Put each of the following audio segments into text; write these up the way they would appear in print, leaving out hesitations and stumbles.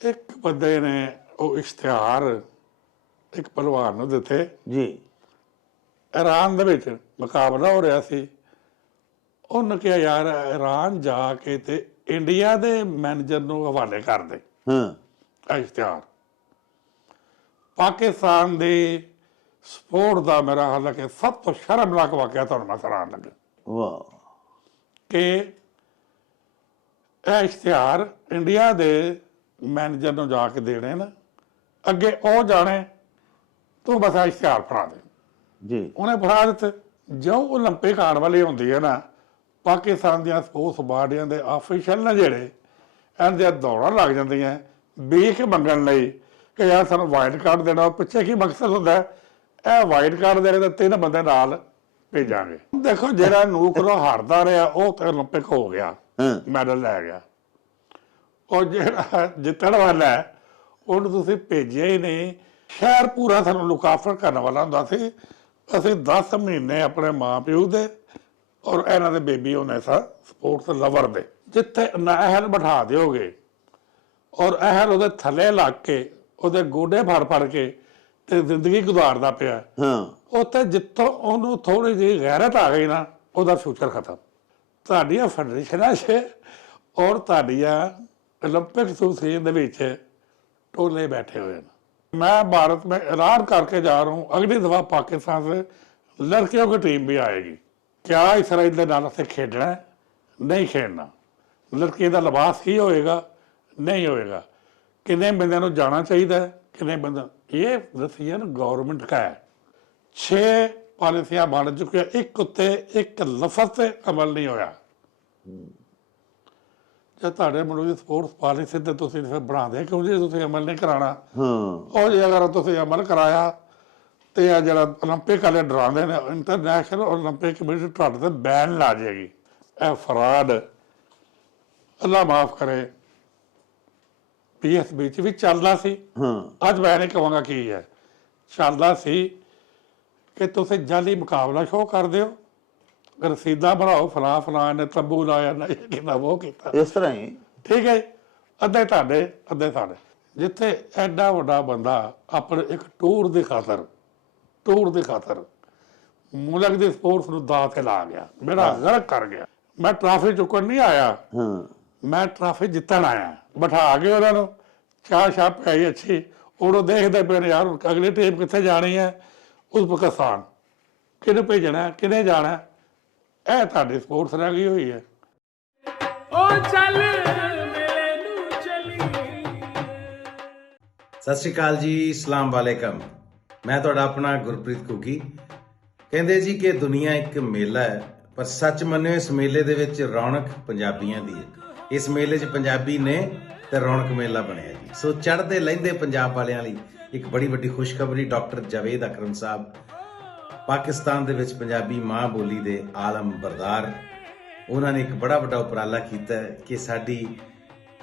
ਇੱਕ ਬੰਦੇ ਨੇ ਉਹ ਇਸ਼ਤਿਹਾਰ ਇੱਕ ਪਹਿਲਵਾਨ ਨੂੰ ਦਿੱਤੇ ਜੀ। ਈਰਾਨ ਦੇ ਵਿੱਚ ਮੁਕਾਬਲਾ ਹੋ ਰਿਹਾ ਸੀ। ਉਹਨੇ ਕਿਹਾ ਯਾਰ ਈਰਾਨ ਜਾ ਕੇ ਤੇ ਇੰਡੀਆ ਦੇ ਮੈਨੇਜਰ ਨੂੰ ਹਵਾਲੇ ਕਰ ਦੇ ਹਾਂ ਇਸ਼ਤਿਹਾਰ। ਪਾਕਿਸਤਾਨ ਦੇ ਸਪੋਰਟ ਦਾ ਮੇਰਾ ਹਾਲ ਹੈ ਕਿ ਸਭ ਤੋਂ ਸ਼ਰਮਨਾਕ ਵਾਕਿਆ ਤੁਹਾਨੂੰ ਮੈਂ ਸੁਣਾਉਣ ਲੱਗਾ ਵਾਹ। ਕਿ ਇਹ ਇਸ਼ਤਿਹਾਰ ਇੰਡੀਆ ਦੇ ਮੈਨੇਜਰ ਨੂੰ ਜਾ ਕੇ ਦੇਣੇ ਨਾ, ਅੱਗੇ ਉਹ ਜਾਣੇ ਤੂੰ ਬਸ ਇਸ਼ਤਿਹਾਰ ਫੜਾ ਦੇ। ਜੀ। ਉਹਨੇ ਫੜਾ ਦਿੱਤੇ। ਜੋ ਓਲੰਪਿਕ ਆਉਣ ਵਾਲੀ ਹੁੰਦੀ ਹੈ ਨਾ, ਪਾਕਿਸਤਾਨ ਦੀਆਂ ਸਪੋਰਟਸ ਬਾਡੀਆਂ ਦੇ ਆਫੀਸ਼ੀਅਲ ਨੇ ਜਿਹੜੇ ਇਹਨਾਂ ਦੀਆਂ ਦੌੜਾਂ ਲੱਗ ਜਾਂਦੀਆਂ ਵੀਖ ਮੰਗਣ ਲਈ ਕਿ ਯਾਰ ਸਾਨੂੰ ਵਾਈਟ ਕਾਰਡ ਦੇਣਾ। ਪਿੱਛੇ ਕੀ ਮਕਸਦ ਹੁੰਦਾ ਹੈ? ਇਹ ਵਾਈਟ ਕਾਰਡ ਦੇਣੇ ਤਾਂ 3 ਬੰਦੇ ਨਾਲ ਭੇਜਾਂਗੇ। ਦੇਖੋ ਜਿਹੜਾ ਨੂਕਰੋ ਹਾਰਦਾ ਰਿਹਾ ਉਹ ਤਾਂ ਓਲੰਪਿਕ ਹੋ ਗਿਆ, ਮੈਡਲ ਲੈ ਗਿਆ। ਉਹ ਜਿਹੜਾ ਜਿੱਤਣ ਵਾਲਾ ਹੈ ਉਹਨੂੰ ਤੁਸੀਂ ਭੇਜਿਆ ਹੀ ਨਹੀਂ। ਸ਼ਹਿਰ ਪੂਰਾ ਸਾਨੂੰ ਲੁਕਾਫਰ ਕਰਨ ਵਾਲਾ ਹੁੰਦਾ ਸੀ। ਅਸੀਂ 10 ਮਹੀਨੇ ਆਪਣੇ ਮਾਂ ਪਿਓ ਦੇ ਔਰ ਇਹਨਾਂ ਦੇ ਬੇਬੀ ਹੋਣੇ ਸਾਂ ਸਪੋਰਟਸ ਲਵਰ ਦੇ, ਜਿੱਥੇ ਅਹਿਲ ਬਿਠਾ ਦਿਓਗੇ ਔਰ ਅਹਿਲ ਉਹਦੇ ਥੱਲੇ ਲੱਗ ਕੇ ਉਹਦੇ ਗੋਡੇ ਫੜ ਕੇ ਤੇ ਜ਼ਿੰਦਗੀ ਗੁਜ਼ਾਰਦਾ ਪਿਆ। ਉੱਥੇ ਜਿੱਥੋਂ ਉਹਨੂੰ ਥੋੜੀ ਜਿਹੀ ਗੈਰਤ ਆ ਗਈ ਨਾ, ਉਹਦਾ ਫਿਊਚਰ ਖਤਮ। ਤੁਹਾਡੀਆਂ ਫੈਡਰੇਸ਼ਨਾਂ 'ਚ ਔਰ ਤੁਹਾਡੀਆਂ ओलंपिक एसोसिएशन ਦੇ ਵਿੱਚ टोले बैठे हुए हैं। मैं भारत में ऐलान करके जा रहा हूँ अगली दफा पाकिस्तान से लड़कियों की टीम भी आएगी। क्या इसराइल के नाल से खेलना है? नहीं खेलना। लड़कियों का लिबास ही होएगा? नहीं होएगा। कितने बंदे को जाना चाहिए, कितने बंदे, ये डिसीजन गवर्नमेंट का है। 6 पॉलिसियां बन चुकी है, एक उत्ते एक लफज से अमल नहीं होया। ਜੇ ਤੁਹਾਡੇ ਮੁਲਕ ਦੀ ਸਪੋਰਟਸ ਪਾਲਿਸੀ ਤੇ ਤੁਸੀਂ ਫਿਰ ਬਣਾਉਂਦੇ ਕਿਉਂ ਜੀ? ਤੁਸੀਂ ਅਮਲ ਨਹੀਂ ਕਰਾਉਣਾ। ਉਹ ਜੇ ਅਗਰ ਤੁਸੀਂ ਅਮਲ ਕਰਾਇਆ ਤੇ ਇਹ ਜਿਹੜਾ ਓਲੰਪਿਕ ਵਾਲੇ ਡਰਾਉਂਦੇ ਨੇ, ਇੰਟਰਨੈਸ਼ਨਲ ਓਲੰਪਿਕ ਕਮੇਟੀ ਤੁਹਾਡੇ ਤੇ ਬੈਨ ਲਾ ਜਾਏਗੀ। ਇਹ ਫਰਾਡ ਅੱਲਾ ਮਾਫ ਕਰੇ ਪੀਐਸਬੀ 'ਚ ਵੀ ਚੱਲਦਾ ਸੀ। ਅੱਜ ਮੈਂ ਨਹੀਂ ਕਹਾਂਗਾ ਕੀ ਹੈ, ਚੱਲਦਾ ਸੀ ਕਿ ਤੁਸੀਂ ਜਾਲੀ ਮੁਕਾਬਲਾ ਸ਼ੋਅ ਕਰਦੇ ਹੋ, ਰਸੀਦਾਂ ਬਣਾਓ, ਫਲਾਂ ਨੇ ਤੰਬੂ ਲਾਇਆ ਨਾ, ਇਹ ਕੀਤਾ ਉਹ ਕੀਤਾ, ਇਸ ਤਰ੍ਹਾਂ ਹੀ। ਠੀਕ ਹੈ। ਅੱਧੇ ਤੁਹਾਡੇ ਅੱਧੇ ਸਾਡੇ। ਜਿੱਥੇ ਐਡਾ ਵੱਡਾ ਬੰਦਾ ਆਪਣੇ ਇੱਕ ਟੂਰ ਦੀ ਖਾਤਰ ਮੁਲਕ ਦੀ ਸਪੋਰਟਸ ਨੂੰ ਦਾਅ ਤੇ ਲਾ ਗਿਆ, ਮੇਰਾ ਗਲਤ ਕਰ ਗਿਆ। ਮੈਂ ਟਰਾਫੀ ਚੁੱਕਣ ਨਹੀਂ ਆਇਆ, ਮੈਂ ਟਰਾਫੀ ਜਿੱਤਣ ਆਇਆ। ਬਿਠਾ ਕੇ ਉਹਨਾਂ ਨੂੰ ਚਾਹ ਪਿਆਈ ਅੱਛੀ, ਉਹਨੂੰ ਦੇਖਦੇ ਪਏ ਨੇ ਯਾਰ ਅਗਲੀ ਟੀਮ ਕਿੱਥੇ ਜਾਣੀ ਹੈ, ਉਜ਼ਬੇਕਿਸਤਾਨ ਕਿਹਨੂੰ ਭੇਜਣਾ, ਕਿਹਨੇ ਜਾਣਾ। ਇਹ ਤੁਹਾਡੀ ਸਪੋਰਟਸ ਰਹਿ ਗਈ ਹੋਈ ਹੈ। ਸਤਿ ਸ਼੍ਰੀ ਅਕਾਲ ਜੀ, ਅਸਲਾਮ ਵਾਲੇਕਮ। ਮੈਂ ਤੁਹਾਡਾ ਆਪਣਾ ਗੁਰਪ੍ਰੀਤ ਘੁੱਗੀ। ਕਹਿੰਦੇ ਜੀ ਕਿ ਦੁਨੀਆ ਇੱਕ ਮੇਲਾ ਹੈ, ਪਰ ਸੱਚ ਮੰਨਿਓ ਇਸ ਮੇਲੇ ਦੇ ਵਿੱਚ ਰੌਣਕ ਪੰਜਾਬੀਆਂ ਦੀ ਹੈ। ਇਸ ਮੇਲੇ 'ਚ ਪੰਜਾਬੀ ਨੇ ਤੇ ਰੌਣਕ ਮੇਲਾ ਬਣਿਆ ਜੀ। ਸੋ ਚੜ੍ਹਦੇ ਲਹਿੰਦੇ ਪੰਜਾਬ ਵਾਲਿਆਂ ਲਈ ਇੱਕ ਬੜੀ ਵੱਡੀ ਖੁਸ਼ਖਬਰੀ। ਡਾਕਟਰ ਜਾਵੇਦ ਅਕਰਮ ਸਾਹਿਬ ਪਾਕਿਸਤਾਨ ਦੇ ਵਿੱਚ ਪੰਜਾਬੀ ਮਾਂ ਬੋਲੀ ਦੇ ਆਲਮ ਬਰਦਾਰ, ਉਹਨਾਂ ਨੇ ਇੱਕ ਬੜਾ ਵੱਡਾ ਉਪਰਾਲਾ ਕੀਤਾ ਕਿ ਸਾਡੀ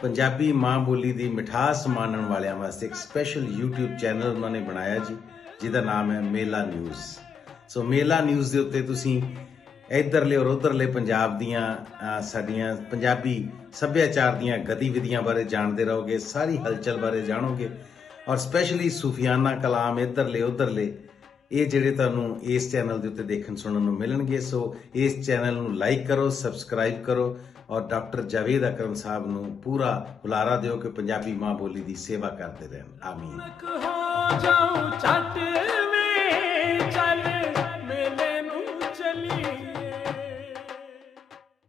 ਪੰਜਾਬੀ ਮਾਂ ਬੋਲੀ ਦੀ ਮਿਠਾਸ ਮਾਣਨ ਵਾਲਿਆਂ ਵਾਸਤੇ ਇੱਕ ਸਪੈਸ਼ਲ YouTube ਚੈਨਲ ਉਹਨਾਂ ਨੇ ਬਣਾਇਆ ਜੀ, ਜਿਹਦਾ ਨਾਮ ਹੈ ਮੇਲਾ ਨਿਊਜ਼। ਸੋ ਮੇਲਾ ਨਿਊਜ਼ ਦੇ ਉੱਤੇ ਤੁਸੀਂ ਇੱਧਰਲੇ ਔਰ ਉੱਧਰਲੇ ਪੰਜਾਬ ਦੀਆਂ ਸਾਡੀਆਂ ਪੰਜਾਬੀ ਸੱਭਿਆਚਾਰ ਦੀਆਂ ਗਤੀਵਿਧੀਆਂ ਬਾਰੇ ਜਾਣਦੇ ਰਹੋਗੇ, ਸਾਰੀ ਹਲਚਲ ਬਾਰੇ ਜਾਣੋਗੇ, ਔਰ ਸਪੈਸ਼ਲੀ ਸੂਫੀਆਨਾ ਕਲਾਮ ਇੱਧਰਲੇ ਉੱਧਰਲੇ ਇਹ ਜਿਹੜੇ ਤੁਹਾਨੂੰ ਇਸ ਚੈਨਲ ਦੇ ਉੱਤੇ ਦੇਖਣ ਸੁਣਨ ਨੂੰ ਮਿਲਣਗੇ। ਸੋ ਇਸ ਚੈਨਲ ਨੂੰ ਲਾਈਕ ਕਰੋ, ਸਬਸਕ੍ਰਾਈਬ ਕਰੋ, ਔਰ ਡਾਕਟਰ ਜਾਵੇਦ ਅਕਰਮ ਸਾਹਿਬ ਨੂੰ ਪੂਰਾ ਹੁਲਾਰਾ ਦਿਓ ਕਿ ਪੰਜਾਬੀ ਮਾਂ ਬੋਲੀ ਦੀ ਸੇਵਾ ਕਰਦੇ ਰਹਿਣ। ਆਮੀਨ।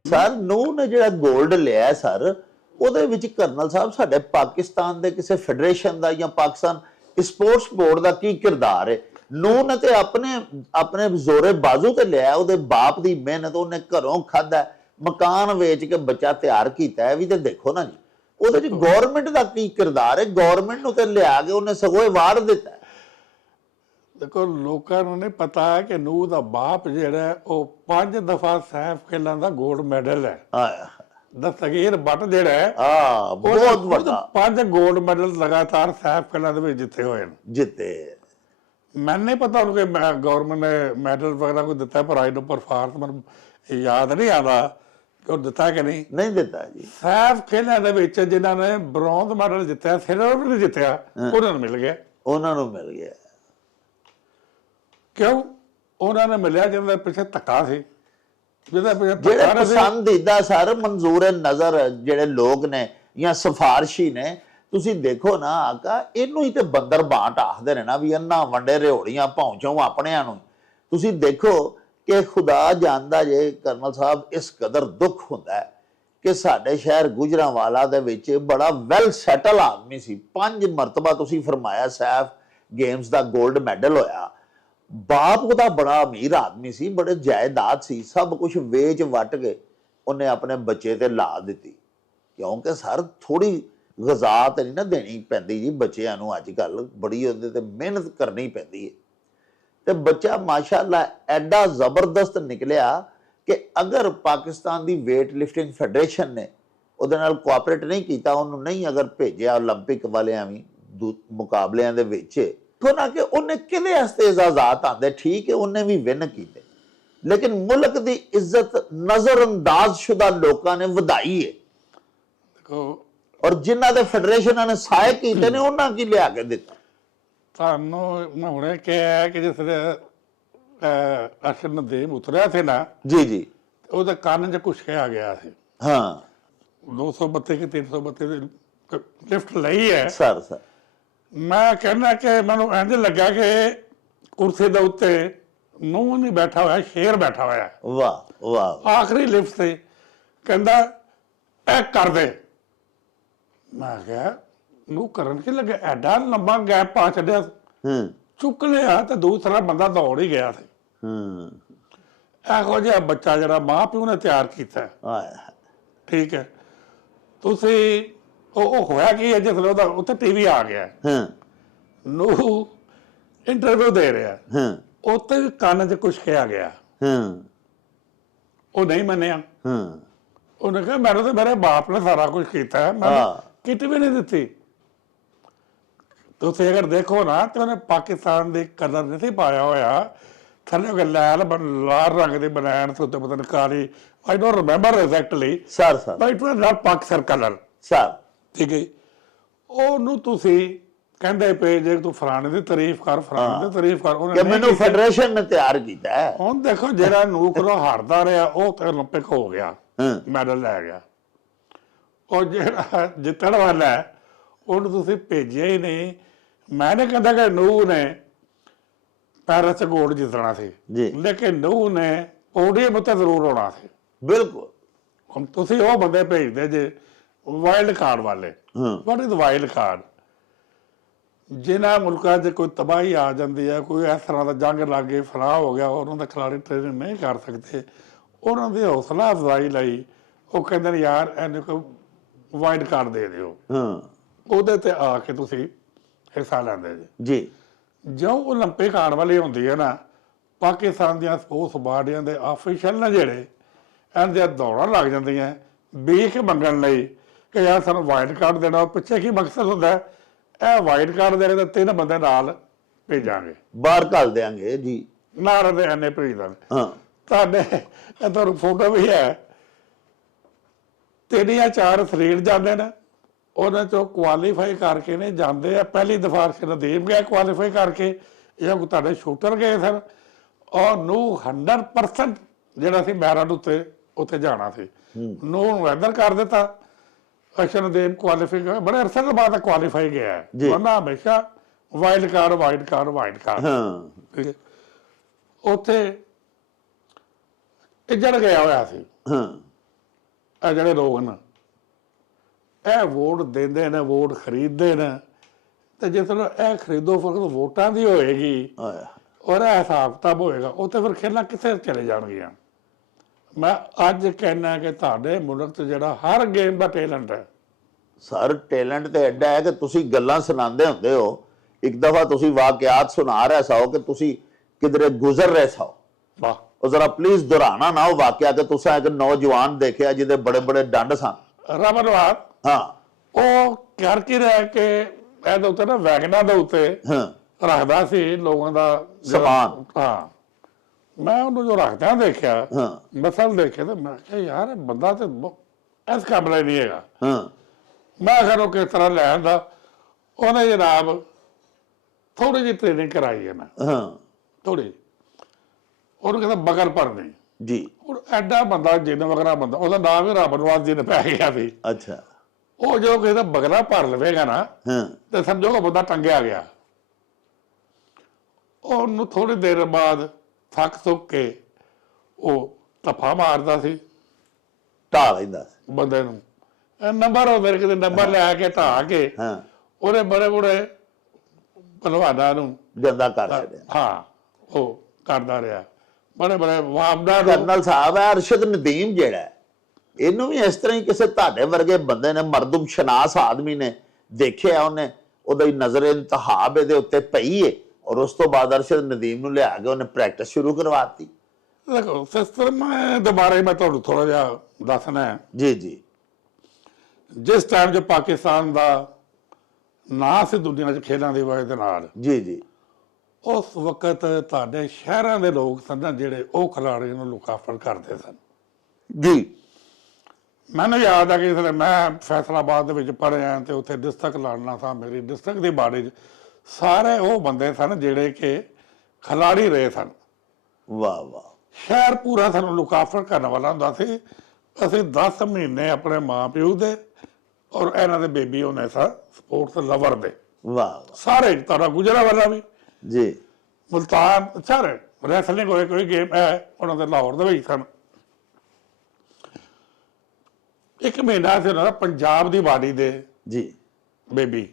ਸਰ ਨੂੰ ਨੇ ਜਿਹੜਾ 골ਡ ਲਿਆ ਸਰ, ਉਹਦੇ ਵਿੱਚ ਕਰਨਲ ਸਾਹਿਬ ਸਾਡੇ ਪਾਕਿਸਤਾਨ ਦੇ ਕਿਸੇ ਫੈਡਰੇਸ਼ਨ ਦਾ ਜਾਂ ਪਾਕਿਸਤਾਨ ਸਪੋਰਟਸ ਬੋਰਡ ਦਾ ਕੀ ਕਿਰਦਾਰ ਹੈ? ਨੂੰ ਨੇ ਤੇ ਆਪਣੇ ਜ਼ੋਰੇ ਬਾਜ਼ੂ ਤੇ ਲਿਆ, ਉਹਦੇ ਬਾਪ ਦੀ ਮਿਹਨਤ, ਉਹਨੇ ਘਰੋਂ ਖਾਧਾ, ਮਕਾਨ ਵੇਚ ਕੇ ਬੱਚਾ ਤਿਆਰ ਕੀਤਾ। ਵੀ ਤੇ ਦੇਖੋ ਨਾ ਜੀ, ਉਹਦੇ ਚ ਗਵਰਨਮੈਂਟ ਦਾ ਕੀ ਕਿਰਦਾਰ ਹੈ? ਗਵਰਨਮੈਂਟ ਨੂੰ ਤੇ ਲਿਆ ਕੇ ਉਹਨੇ ਸਗੋਂ ਅਵਾਰਡ ਦਿੱਤਾ। ਦੇਖੋ ਲੋਕਾਂ ਨੂੰ ਨਹੀਂ ਪਤਾ ਹੈ ਕਿ ਨੂਹ ਦਾ ਬਾਪ ਜਿਹੜਾ ਉਹ 5 ਦਫਾ ਸੈਫ ਖੇਲਾਂ ਦਾ ਗੋਲਡ ਮੈਡਲ ਹੈ। ਦਸਤਗੀਰ ਬੱਟ ਜਿਹੜਾ ਹੈ ਬਹੁਤ ਵੱਡਾ 5 ਗੋਲਡ ਮੈਡਲ ਲਗਾਤਾਰ ਸੈਫ ਖੇਲਾਂ ਦੇ ਵਿੱਚ ਜਿੱਤੇ ਹੋਏ ਨੇ। ਜਿੱਤੇ ਮੈਨੂੰ ਨਹੀਂ ਪਤਾ ਉਹਨੂੰ ਕਿ ਗਵਰਨਮੈਂਟ ਨੇ ਮੈਡਲ ਵਗੈਰਾ ਕੋਈ ਦਿੱਤਾ, ਪਰ ਆਈ ਨੋ ਪਰਫਾਰਮੈਂਸ ਮੈਨੂੰ ਯਾਦ ਨਹੀਂ ਆਉਂਦਾ ਉਹ ਦਿੱਤਾ ਕਿ ਨਹੀਂ? ਨਹੀਂ ਦਿੱਤਾ ਜੀ। ਸੈਫ ਖੇਲਾਂ ਦੇ ਵਿੱਚ ਜਿਨ੍ਹਾਂ ਨੇ ਬ੍ਰੌਂਜ਼ ਮੈਡਲ ਜਿੱਤਿਆ, ਸਿਲਵਰ ਵੀ ਨਹੀਂ ਜਿੱਤਿਆ, ਉਹਨਾਂ ਨੂੰ ਮਿਲ ਗਿਆ। ਉਹਨਾਂ ਨੂੰ ਮਿਲ ਗਿਆ। ਕਿਉਂ ਉਹਨਾਂ ਨੇ ਮਿਲਿਆ? ਜਿਹਨਾਂ ਦੇ ਪਿੱਛੇ ਧੱਕਾ ਸੀ, ਜਿਹਦੇ ਪਿੱਛੇ ਜਿਹੜੇ ਧੱਕਾ ਸੀ। ਪਸੰਦੀਦਾ ਸਰ ਮਨਜ਼ੂਰ ਨਜ਼ਰ ਜਿਹੜੇ ਲੋਕ ਨੇ ਜਾਂ ਸਿਫਾਰਸ਼ੀ ਨੇ, ਤੁਸੀਂ ਦੇਖੋ ਨਾ ਆਕਾ, ਇਹਨੂੰ ਹੀ ਤੇ ਬੰਦਰ ਬਾਂਟ ਆਖਦੇ ਨੇ ਨਾ, ਵੀ ਅੰਨਾ ਵੰਡੇ ਰਿਓੜੀਆਂ ਪਹੁੰਚੋ ਆਪਣਿਆਂ ਨੂੰ। ਤੁਸੀਂ ਦੇਖੋ ਕਿ ਖੁਦਾ ਜਾਣਦਾ ਜੇ ਕਰਨਲ ਸਾਹਿਬ, ਇਸ ਕਦਰ ਦੁੱਖ ਹੁੰਦਾ ਹੈ ਕਿ ਸਾਡੇ ਸ਼ਹਿਰ ਗੁਜਰਾਂਵਾਲਾ ਦੇ ਵਿੱਚ ਬੜਾ ਵੈਲ ਸੈਟਲ ਆਦਮੀ ਸੀ, 5 ਮਰਤਬਾ ਤੁਸੀਂ ਫਰਮਾਇਆ ਸੈਫ ਗੇਮਸ ਦਾ 골ਡ ਮੈਡਲ ਹੋਇਆ। ਬਾਪ ਉਹਦਾ ਬੜਾ ਅਮੀਰ ਆਦਮੀ ਸੀ, ਬੜੇ ਜਾਇਦਾਦ ਸੀ, ਸਭ ਕੁਝ ਵੇਚ ਵੱਟ ਕੇ ਉਹਨੇ ਆਪਣੇ ਬੱਚੇ ਤੇ ਲਾ ਦਿੱਤੀ। ਕਿਉਂਕਿ ਸਰ ਥੋੜੀ ਗ਼ਜ਼ਾ ਤੇ ਨਹੀਂ ਨਾ ਦੇਣੀ ਪੈਂਦੀ ਜੀ ਬੱਚਿਆਂ ਨੂੰ, ਅੱਜ ਕੱਲ ਬੜੀ ਉਹਦੇ ਤੇ ਮਿਹਨਤ ਕਰਨੀ ਪੈਂਦੀ ਹੈ। ਤੇ ਬੱਚਾ ਮਾਸ਼ਾਅੱਲਾ ਐਡਾ ਜ਼ਬਰਦਸਤ ਨਿਕਲਿਆ ਕਿ ਅਗਰ ਪਾਕਿਸਤਾਨ ਦੀ weight lifting ਫੈਡਰੇਸ਼ਨ ਨੇ ਉਹਦੇ ਨਾਲ ਕੋਆਪਰੇਟ ਨਹੀਂ ਕੀਤਾ, ਉਹਨੂੰ ਨਹੀਂ ਅਗਰ ਭੇਜਿਆ 올림픽 ਵਾਲਿਆਂ ਵੀ ਮੁਕਾਬਲਿਆਂ ਦੇ ਵਿੱਚ, ਤੋਂ ਨਾ ਕਿ ਉਹਨੇ ਕਿਹਦੇ ਵਾਸਤੇ ਇਜਾਜ਼ਾਤ ਆਉਂਦੇ, ਠੀਕ ਹੈ ਉਹਨੇ ਵੀ ਵਿਨ ਕੀਤੇ, ਲੇਕਿਨ ਮੁਲਕ ਦੀ ਇੱਜ਼ਤ ਨਜ਼ਰਅੰਦਾਜ਼ਸ਼ੁਦਾ ਲੋਕਾਂ ਨੇ ਵਧਾਈ ਹੈ। ਦੇਖੋ, ਔਰ ਜਿਨ੍ਹਾਂ ਦੇ ਫੈਡਰੇਸ਼ਨਾਂ ਨੇ ਸਾਇ ਕੀਤੇ ਨੇ, ਉਹਨਾਂ ਕੀ ਲਿਆ ਕੇ ਦਿੱਤਾ? ਤੁਹਾਨੂੰ ਮੈਂ ਹੁਣੇ ਕਿਹਾ ਕਿ ਜਿਸ ਅਰਸ਼ਦ ਨਦੀਮ ਉਤਰਿਆ ਸੀ ਨਾ ਜੀ ਜੀ, ਉਹਦੇ ਕੰਨ 'ਚ ਕੁਛ ਕਿਹਾ ਗਿਆ ਸੀ। ਹਾਂ 232 ਕਿ 332 ਦੀ ਲਿਫਟ ਲਈ ਹੈ ਸਰ। ਮੈਂ ਕਹਿੰਦਾ ਕਿ ਮੈਨੂੰ ਇੰਝ ਲੱਗਾ ਕਿ ਕੁਰਸੀ ਦੇ ਉੱਤੇ ਨੂੰਹ ਨਹੀਂ ਬੈਠਾ ਹੋਇਆ, ਸ਼ੇਰ ਬੈਠਾ ਹੋਇਆ। ਵਾਹ ਵਾਹ। ਆਖਰੀ ਲਿਫਟ ਤੇ ਕਹਿੰਦਾ ਇਹ ਕਰ ਦੇ। ਮੈਂ ਕਿਹਾ ਨੂੰ ਕਰਨ ਕੀ ਲੱਗਾ, ਐਡਾ ਲੰਬਾ ਗੈਪ ਪਾ ਛੱਡਿਆ, ਚੁੱਕ ਲਿਆ ਤੇ ਦੂਸਰਾ ਬੰਦਾ ਦੌੜ ਹੀ ਗਿਆ ਸੀ। ਇਹੋ ਜਿਹਾ ਬੱਚਾ ਜਿਹੜਾ ਮਾਂ ਪਿਓ ਨੇ ਤਿਆਰ ਕੀਤਾ, ਠੀਕ ਹੈ। ਤੁਸੀਂ ਉਹ ਹੋਇਆ ਕੀ ਹੈ, ਜਿਸ ਵੇਲੇ ਉਹਦਾ ਉੱਥੇ ਟੀਵੀ ਆ ਗਿਆ, ਨੂੰ ਇੰਟਰਵਿਊ ਦੇ ਰਿਹਾ, ਉੱਥੇ ਵੀ ਕੰਨ 'ਚ ਕੁਛ ਕਿਹਾ ਗਿਆ, ਉਹ ਨਹੀਂ ਮੰਨਿਆ। ਉਹਨੇ ਕਿਹਾ ਮੈਨੂੰ ਤਾਂ ਮੇਰੇ ਬਾਪ ਨੇ ਸਾਰਾ ਕੁਝ ਕੀਤਾ, ਮੈਂ ਕਿਟ ਵੀ ਨਹੀਂ ਦਿੱਤੀ। ਤੁਸੀਂ ਅਗਰ ਦੇਖੋ ਨਾ ਤੇ ਉਹਨੇ ਪਾਕਿਸਤਾਨ ਦੀ ਕਲਰ ਨਹੀਂ ਸੀ ਪਾਇਆ ਹੋਇਆ, ਥੱਲੇ ਲਾਲ ਰੰਗ ਦੀ ਬਨੈਣ ਤੇ ਉੱਤੇ ਪਤਾ ਨਹੀਂ ਕਾਲੀ, I don't remember exactly sir but it was not Pakistan colour sir, ਠੀਕ ਹੈ। ਉਹਨੂੰ ਤੁਸੀਂ ਕਹਿੰਦੇ ਪਏ ਜੇ ਤੂੰ ਫਲਾਣੇ ਦੀ ਤਾਰੀਫ ਕਰ, ਫਲਾਣੇ ਦੀ ਤਾਰੀਫ ਕਰ, ਉਹਨੇ ਮੈਨੂੰ ਫੈਡਰੇਸ਼ਨ ਨੇ ਤਿਆਰ ਕੀਤਾ ਹੈ। ਹੁਣ ਦੇਖੋ ਜਿਹੜਾ ਨੂਕਰੋ ਹਾਰਦਾ ਰਿਹਾ ਉਹ ਤੇ 올림픽 ਹੋ ਗਿਆ, ਮੈਡਲ ਲੈ ਗਿਆ। ਉਹ ਜਿਹੜਾ ਜਿੱਤਣ ਵਾਲਾ ਉਹਨੂੰ ਤੁਸੀਂ ਭੇਜਿਆ ਹੀ ਨਹੀਂ। ਮੈਂ ਨਹੀਂ ਕਹਿੰਦਾ ਕਿ ਨੂਹ ਨੇ ਪੈਰਿਸ 'ਚ ਗੋਲਡ ਜਿੱਤਣਾ ਸੀ, ਲੇਕਿਨ ਨੂਹ ਨੇ ਪੋਡੀਅਮ ਉੱਤੇ ਜ਼ਰੂਰ ਆਉਣਾ ਸੀ। ਬਿਲਕੁਲ। ਹੁਣ ਤੁਸੀਂ ਉਹ ਬੰਦੇ ਭੇਜਦੇ ਜੇ ਵਾਈਲਡ ਕਾਰਡ ਵਾਲੇ। What is wild card? ਜਿਨ੍ਹਾਂ ਮੁਲਕਾਂ 'ਚ ਕੋਈ ਤਬਾਹੀ ਆ ਜਾਂਦੀ ਹੈ, ਕੋਈ ਇਸ ਤਰ੍ਹਾਂ ਦਾ ਜੰਗ ਲੱਗ ਗਈ, ਫਲਾਹ ਹੋ ਗਿਆ, ਉਹਨਾਂ ਦਾ ਖਿਲਾੜੀ ਟ੍ਰੇਨਿੰਗ ਨਹੀਂ ਕਰ ਸਕਦੇ, ਉਹਨਾਂ ਦੀ ਹੌਸਲਾ ਅਫਜ਼ਾਈ ਲਈ ਉਹ ਕਹਿੰਦੇ ਨੇ ਯਾਰ ਇਹਨੂੰ ਕੋਈ ਵਾਈਲਡ ਕਾਰਡ ਦੇ ਦਿਓ, ਉਹਦੇ ਤੇ ਆ ਕੇ ਤੁਸੀਂ ਹਿੱਸਾ ਲੈਂਦੇ ਜੀ। ਜੋ 올림픽 ਆਉਣ ਵਾਲੀ ਹੁੰਦੀ ਹੈ ਨਾ, ਪਾਕਿਸਤਾਨ ਦੀਆਂ ਸਪੋਰਟਸ ਬਾਡੀਆਂ ਦੇ ਆਫੀਸ਼ੀਅਲ ਨੇ ਜਿਹੜੇ, ਇਹਨਾਂ ਦੀਆਂ ਦੌੜਾਂ ਲੱਗ ਜਾਂਦੀਆਂ ਬੀਖ ਮੰਗਣ ਲਈ ਕਿ ਯਾਰ ਸਾਨੂੰ ਵਾਈਲਡ ਕਾਰਡ ਦੇਣਾ। ਪਿੱਛੇ ਕੀ ਮਕਸਦ ਹੁੰਦਾ? ਇਹ ਵਾਈਲਡ ਕਾਰਡ ਦੇਣੇ ਤਾਂ 3 ਬੰਦੇ ਨਾਲ ਭੇਜਾਂਗੇ, ਬਾਹਰ ਘੱਲ ਦਿਆਂਗੇ ਜੀ, ਨਾਲ ਦੇ ਐਨੇ ਭੇਜ ਦਾਂਗੇ। ਤੁਹਾਡੇ ਤੁਹਾਨੂੰ ਫੋਟੋ ਵੀ ਹੈ, 3 ਜਾਂ 4 ਐਥਲੀਟ ਜਾਂਦੇ ਨੇ, ਉਹਨਾਂ ਚੋਂ ਕੁਆਲੀਫਾਈ ਕਰਕੇ ਨੇ ਜਾਂਦੇ ਆ। ਪਹਿਲੀ ਦਫਾ ਨਦੀਮ ਗਿਆ ਕੁਆਲੀਫਾਈ ਕਰਕੇ, ਜਾਂ ਤੁਹਾਡੇ ਸ਼ੂਟਰ ਗਏ ਸਨ, ਔਰ ਨੂੰ 100% ਜਿਹੜਾ ਸੀ ਮੈਰਿਟ ਉੱਤੇ ਜਾਣਾ ਸੀ, ਨੂੰ ਇੱਧਰ ਕਰ ਦਿੱਤਾ। ਅਰਸ਼ਨਦੀਪ ਕੁਆਲੀਫਾਈ ਬੜੇ ਅਰਸੇ ਤੋਂ ਬਾਅਦ ਕੁਆਲੀਫਾਈ ਗਿਆ, ਉਹਨਾਂ ਹਮੇਸ਼ਾ ਵਾਈਲਡ ਕਾਰਡ ਠੀਕ ਹੈ। ਉੱਥੇ ਇੱਜੜ ਗਿਆ ਹੋਇਆ ਸੀ। ਇਹ ਜਿਹੜੇ ਲੋਕ ਨੇ ਇਹ ਵੋਟ ਦਿੰਦੇ ਨੇ, ਵੋਟ ਖਰੀਦਦੇ ਨੇ, ਤੇ ਜਿਸ ਨੂੰ ਇਹ ਖਰੀਦੋ ਫਰੋਖਤ ਵੋਟਾਂ ਦੀ ਹੋਏਗੀ ਔਰ ਇਹ ਹਿਸਾਬ ਕਿਤਾਬ ਹੋਏਗਾ, ਉੱਥੇ ਫਿਰ ਖੇਲਾਂ ਕਿੱਥੇ ਚਲੇ ਜਾਣਗੀਆਂ। ਮੈਂ ਅੱਜ ਕਹਿਣਾ ਕਿ ਤੁਹਾਡੇ ਮੁਲਕ 'ਚ ਜਿਹੜਾ ਹਰ ਗੇਮ ਦਾ ਟੈਲੈਂਟ ਹੈ ਸਰ, ਟੈਲੈਂਟ ਤੇ ਐਡਾ ਹੈ ਕਿ ਤੁਸੀਂ ਗੱਲਾਂ ਸੁਣਾਉਂਦੇ ਹੁੰਦੇ ਹੋ। ਇੱਕ ਦਫਾ ਤੁਸੀਂ ਵਾਕਿਆਤ ਸੁਣਾ ਰਹੇ ਸੋ ਕਿ ਤੁਸੀਂ ਕਿਧਰੇ ਗੁਜ਼ਰ ਰਹੇ ਸੋ, ਉਹ ਜ਼ਰਾ ਪਲੀਜ਼ ਦੁਹਰਾਣਾ ਨਾ ਉਹ ਵਾਕਿਆ ਕਿ ਤੁਸੀਂ ਇੱਕ ਨੌਜਵਾਨ ਦੇਖਿਆ ਜਿਹਦੇ ਬੜੇ ਬੜੇ ਡੰਡ ਸਨ। ਰਮਨਵਾਰ ਉਹ ਕਰ ਕੀ ਰਿਹਾ ਕਿ ਇਹਦੇ ਉੱਤੇ ਨਾ ਵੈਗਨਾਂ ਦੇ ਉੱਤੇ ਰੱਖਦਾ ਸੀ ਲੋਕਾਂ ਦਾ ਸਮਾਨ। ਮੈਂ ਉਹਨੂੰ ਜੋ ਰੱਖਦਿਆਂ ਦੇਖਿਆ, ਹਾਂ ਮਸਲ ਦੇਖੇ, ਤੇ ਮੈਂ ਕਿਹਾ ਯਾਰ ਇਹ ਬੰਦਾ ਤੇ ਇਸ ਕਾਬਲ ਨਹੀਂ ਹੈਗਾ। ਹਾਂ ਮੈਂ ਕਿਹਾ ਉਹ ਕਿਸ ਤਰ੍ਹਾਂ ਲੈ ਆਂਦਾ। ਉਹਨੇ ਜਨਾਬ ਥੋੜੀ ਜਿਹੀ ਟ੍ਰੇਨਿੰਗ ਕਰਾਈ ਹੈ, ਮੈਂ ਹਾਂ ਥੋੜੀ, ਉਹਨੂੰ ਕਹਿੰਦਾ ਬਗਲ ਭਰਨੀ। ਜੀ ਹੁਣ ਐਡਾ ਬੰਦਾ ਜਿੰਨ ਵਗਰਾ ਬੰਦਾ, ਉਹਦਾ ਨਾਮ ਹੀ ਰੱਬ ਨਵਾਜ਼ ਜਿੰਨ ਪੈ ਗਿਆ ਸੀ। ਅੱਛਾ ਉਹ ਜੋ ਕਿਸੇ ਦਾ ਬਗਲਾ ਭਰ ਲਵੇਗਾ ਨਾ, ਹਾਂ ਤੇ ਸਮਝੋ ਕਿ ਬੰਦਾ ਟੰਗਿਆ ਗਿਆ। ਉਹਨੂੰ ਥੋੜੀ ਦੇਰ ਬਾਅਦ ਥੱਕ ਥੁੱਕ ਕੇ ਉਹ ਧੱਫਾ ਮਾਰਦਾ ਸੀ ਢਾਹ ਲੈਂਦਾ ਸੀ। ਬੰਦੇ ਨੂੰ। ਨੰਬਰ ਉਹ ਮੇਰੇ ਕਿਤੇ ਨੰਬਰ ਲੈ ਕੇ ਢਾਹ ਕੇ ਹਾਂ ਉਹਨੇ ਬੜੇ ਬੜੇ ਭਲਵਾਨਾਂ ਨੂੰ, ਗੰਦਾ ਕਰ ਛੱਡਿਆ। ਹਾਂ, ਉਹ ਕਰਦਾ ਰਿਹਾ ਬੜੇ ਬੜੇ ਵਾਮਦਾਂ ਨੂੰ। ਕਰਨਲ ਸਾਹਿਬ ਹੈ ਅਰਸ਼ਦ ਨਦੀਮ ਜਿਹੜਾ ਹੈ, ਇਹਨੂੰ ਵੀ ਇਸ ਤਰ੍ਹਾਂ ਹੀ ਕਿਸੇ ਤੁਹਾਡੇ ਵਰਗੇ ਬੰਦੇ ਨੇ, ਮਰਦਮ ਸ਼ਨਾਸ ਆਦਮੀ ਨੇ ਦੇਖਿਆ, ਉਹਨੇ ਉਹਦੀ ਨਜ਼ਰ ਇੰਤਹਾਬ ਇਹਦੇ ਉੱਤੇ ਪਈ ਹੈ, ਔਰ ਉਸ ਤੋਂ ਬਾਅਦ ਅਰਸ਼ਦ ਨਦੀਮ ਨੂੰ ਲਿਆ ਕੇ ਉਹਨੇ ਪ੍ਰੈਕਟਿਸ ਸ਼ੁਰੂ ਕਰਵਾਤੀ। ਦੇਖੋ ਸਿਸਟਮ ਦੇ ਬਾਰੇ ਮੈਂ ਤੁਹਾਨੂੰ ਥੋੜਾ ਜਿਹਾ ਦੱਸਣਾ ਹੈ। ਜੀ ਜੀ ਜਿਸ ਟਾਈਮ 'ਚ ਪਾਕਿਸਤਾਨ ਦਾ ਨਾਂ ਸੀ ਦੁਨੀਆ 'ਚ ਖੇਲਾਂ ਦੀ ਵਜ੍ਹਾ ਦੇ ਨਾਲ, ਜੀ ਜੀ ਉਸ ਵਕਤ ਤੁਹਾਡੇ ਸ਼ਹਿਰਾਂ ਦੇ ਲੋਕ ਸਨ ਜਿਹੜੇ ਉਹ ਖਿਡਾਰੀਆਂ ਨੂੰ ਲੁਕਾਫਰ ਕਰਦੇ ਸਨ। ਜੀ ਮੈਨੂੰ ਯਾਦ ਆ ਕਿ ਇਸ ਵੇਲੇ ਮੈਂ ਫੈਸਲਾਬਾਦ ਦੇ ਵਿੱਚ ਪੜ੍ਹਿਆ ਤੇ ਉੱਥੇ ਡਿਸਟ੍ਰਿਕਟ ਲੜਨਾ ਸੀ। ਮੇਰੀ ਡਿਸਟ੍ਰਿਕਟ ਦੀ ਬਾੜੀ 'ਚ ਸਾਰੇ ਉਹ ਬੰਦੇ ਸਨ ਜਿਹੜੇ ਕਿ ਖਿਲਾੜੀ ਰਹੇ ਸਨ। ਵਾਹ ਵਾਹ ਸ਼ਹਿਰ ਪੂਰਾ ਸਾਨੂੰ ਲੁਕਾਫਰ ਕਰਨ ਵਾਲਾ ਹੁੰਦਾ ਸੀ। ਅਸੀਂ 10 ਮਹੀਨੇ ਆਪਣੇ ਮਾਂ ਪਿਓ ਦੇ ਔਰ ਇਹਨਾਂ ਦੇ ਬੇਬੀ ਹੋਣੇ ਸਾਂ ਸਪੋਰਟਸ ਲਵਰ ਦੇ, ਵਾਹ ਵਾਹ ਸਾਰੇ ਤਾਰਾ ਗੁਜਰਾ ਵਾਲਾ ਵੀ, ਜੀ ਮੁਲਤਾਨ, ਸਾਰੇ ਰੈਸਲਿੰਗ ਹੋਏ ਕੋਈ ਗੇਮ ਹੈ ਉਹਨਾਂ ਦੇ ਲਾਹੌਰ ਦੇ ਵਿੱਚ ਸਨ। ਇੱਕ ਮਹੀਨਾ ਸੀ ਉਹਨਾਂ ਦਾ ਪੰਜਾਬ ਦੀ ਬਾਡੀ ਦੇ ਜੀ ਬੇਬੀ,